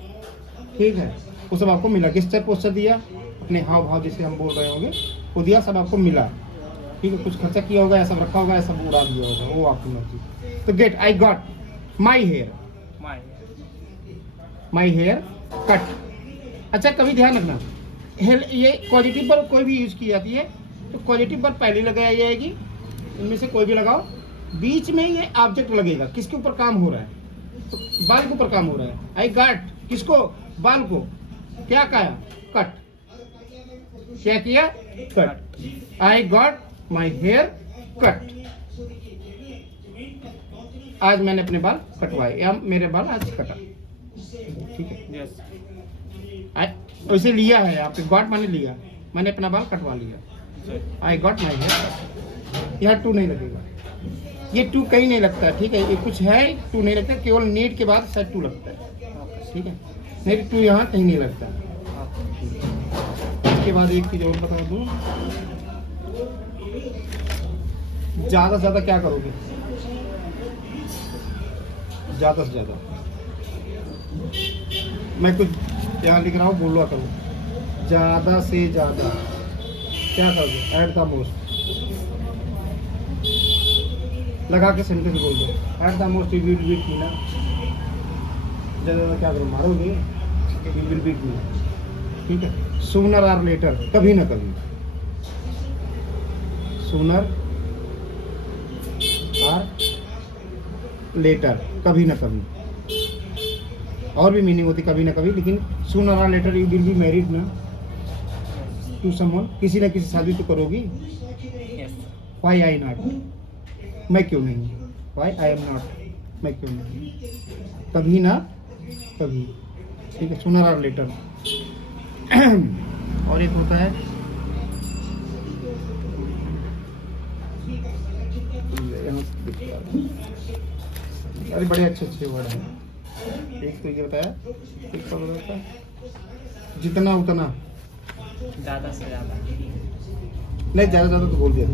ठीक है, वो सब आपको मिला। गेस्चर पोस्चर दिया, अपने हाव भाव जिसे हम बोल रहे होंगे वो दिया, सब आपको मिला, ठीक है। कुछ खर्चा किया होगा, ऐसा रखा होगा, ऐसा उड़ा दिया होगा, वो आपको मर्जी। तो get, I got my hair, my hair cut. अच्छा कभी ध्यान रखना, ये पॉजिटिव वर्ब कोई भी यूज की जाती है तो पॉजिटिव वर्ब पहले लगाई जाएगी, इनमें से कोई भी लगाओ, बीच में ये ऑब्जेक्ट लगेगा। किसके ऊपर काम हो रहा है? तो बाल के ऊपर काम हो रहा है। आई गॉट किसको? बाल को। क्या कहा? कट। क्या किया? Cut. I got my hair cut, आज मैंने अपने बाल कटवाए, या मेरे बाल आज कटा, ठीक है। वैसे लिया है आपके, गॉट मैंने लिया, मैंने अपना बाल कटवा लिया, आई गॉट माई हेयर। यहाँ टू नहीं लगेगा, ये टू कहीं नहीं लगता, ठीक है। ये कुछ है टू नहीं लगता, केवल नीड के बाद शायद टू लगता है, ठीक है, नहीं टू यहाँ कहीं नहीं लगता। इसके बाद एक चीज और बता दूँ, ज्यादा से ज्यादा क्या करोगे? ज्यादा से ज्यादा मैं कुछ यहाँ लिख रहा हूँ, बोलवा करो, ज्यादा से ज्यादा क्या करोगे? एट द मोस्ट लगा के सेंटेंस बोल दो, at the most you will beat me ना। ज्यादा क्या करो? मारोगे, यू विल बीट मी, ठीक है। सूनर और लेटर, कभी ना कभी, सूनर और लेटर, कभी ना कभी, और भी मीनिंग होती कभी ना कभी, लेकिन सूनर और later you will be married ना टू समवन, किसी ना किसी शादी तो करोगी। व्हाई आई नॉट, मैं क्यों नहीं, व्हाई आई एम नॉट, मैं क्यों नहीं, कभी ना कभी, ठीक है। सूनर और लेटर। और एक होता है, अरे बड़े अच्छे अच्छे वर्ड हैं। एक तो ये बताया, एक तो बताया जितना उतना, ज्यादा से ज्यादा नहीं, ज्यादा ज्यादा तो बोल दिया।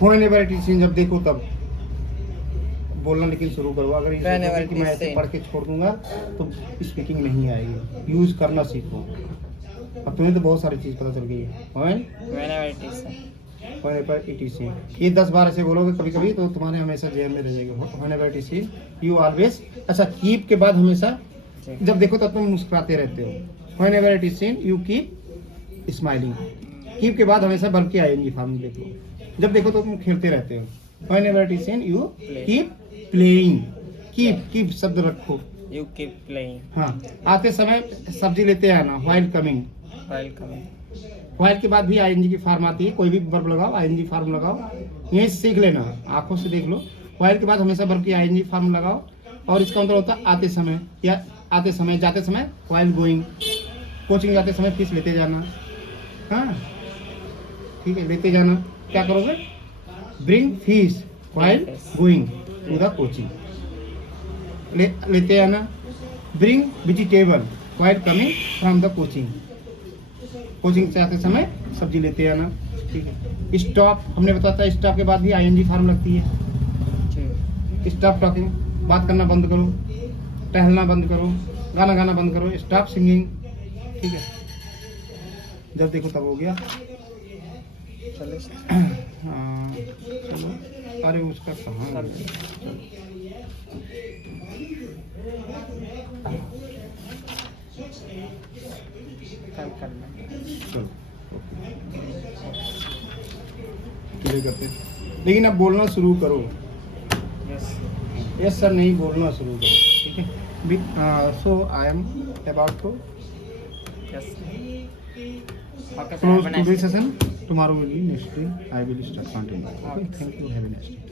व्हेनेवर इट इज, जब देखो तब बोलना लेकिन शुरू करो। अगर ये सोचोगे कि मैं ऐसे पढ़ के छोड़ दूंगा तो स्पीकिंग नहीं आएगी, यूज करना सीखो, अब तुम्हें तो बहुत सारी चीज पता चल गई है। whenever it is sir. whenever it is seen, ये 10 बार ऐसे बोलोगे कभी कभी तो तुम्हारे हमेशा जेब में रह जाएगा। whenever it is seen, you always। अच्छा, कीप के बाद हमेशा जी। जब देखो तब तुम मुस्कुराते रहते हो। whenever it is seen, you keep smiling। Keep के बाद हमेशा वर्ब की आएंगी फॉर्म में देखो, जब देखो तो तुम खेलते रहते हो। whenever it is seen, you keep playing। Keep शब्द रखो। You keep playing हाँ, आते समय सब्जी लेते आना। while coming, while coming। while के बाद भी आईएनजी की फॉर्म आती है, कोई भी वर्ब लगाओ आईएनजी फॉर्म लगाओ, यही सीख लेना, आंखों से देख लो। while के बाद हमेशा वर्ब की आईएनजी फॉर्म लगाओ, और इसका मतलब होता है आते समय या आते समय, जाते समय while going, कोचिंग जाते समय फीस लेते जाना। हाँ ठीक है, लेते जाना। क्या करोगे? Bring fees while going to the coaching, लेते आना। Bring vegetable while coming from the coaching, coaching से आते समय सब्जी लेते आना। ठीक है। स्टॉप, हमने बताया था स्टॉप के बाद भी आईएनजी फॉर्म लगती है। जी। स्टॉप टॉकिंग, बात करना बंद करो, टहलना बंद करो, गाना गाना बंद करो। Stop singing. ठीक है, जब देखो तब हो गया। चलो हाँ चलो, अरे उसका कहाँ है? कल करना। चलो क्लियर करते हैं। लेकिन अब बोलना शुरू करो। यस यस सर नहीं, बोलना शुरू करो। ठीक है। So I am about to yes okay sir, close have a nice today's day. session. Tomorrow will be next day. I will start continue. Okay. Thank you. Have a nice day.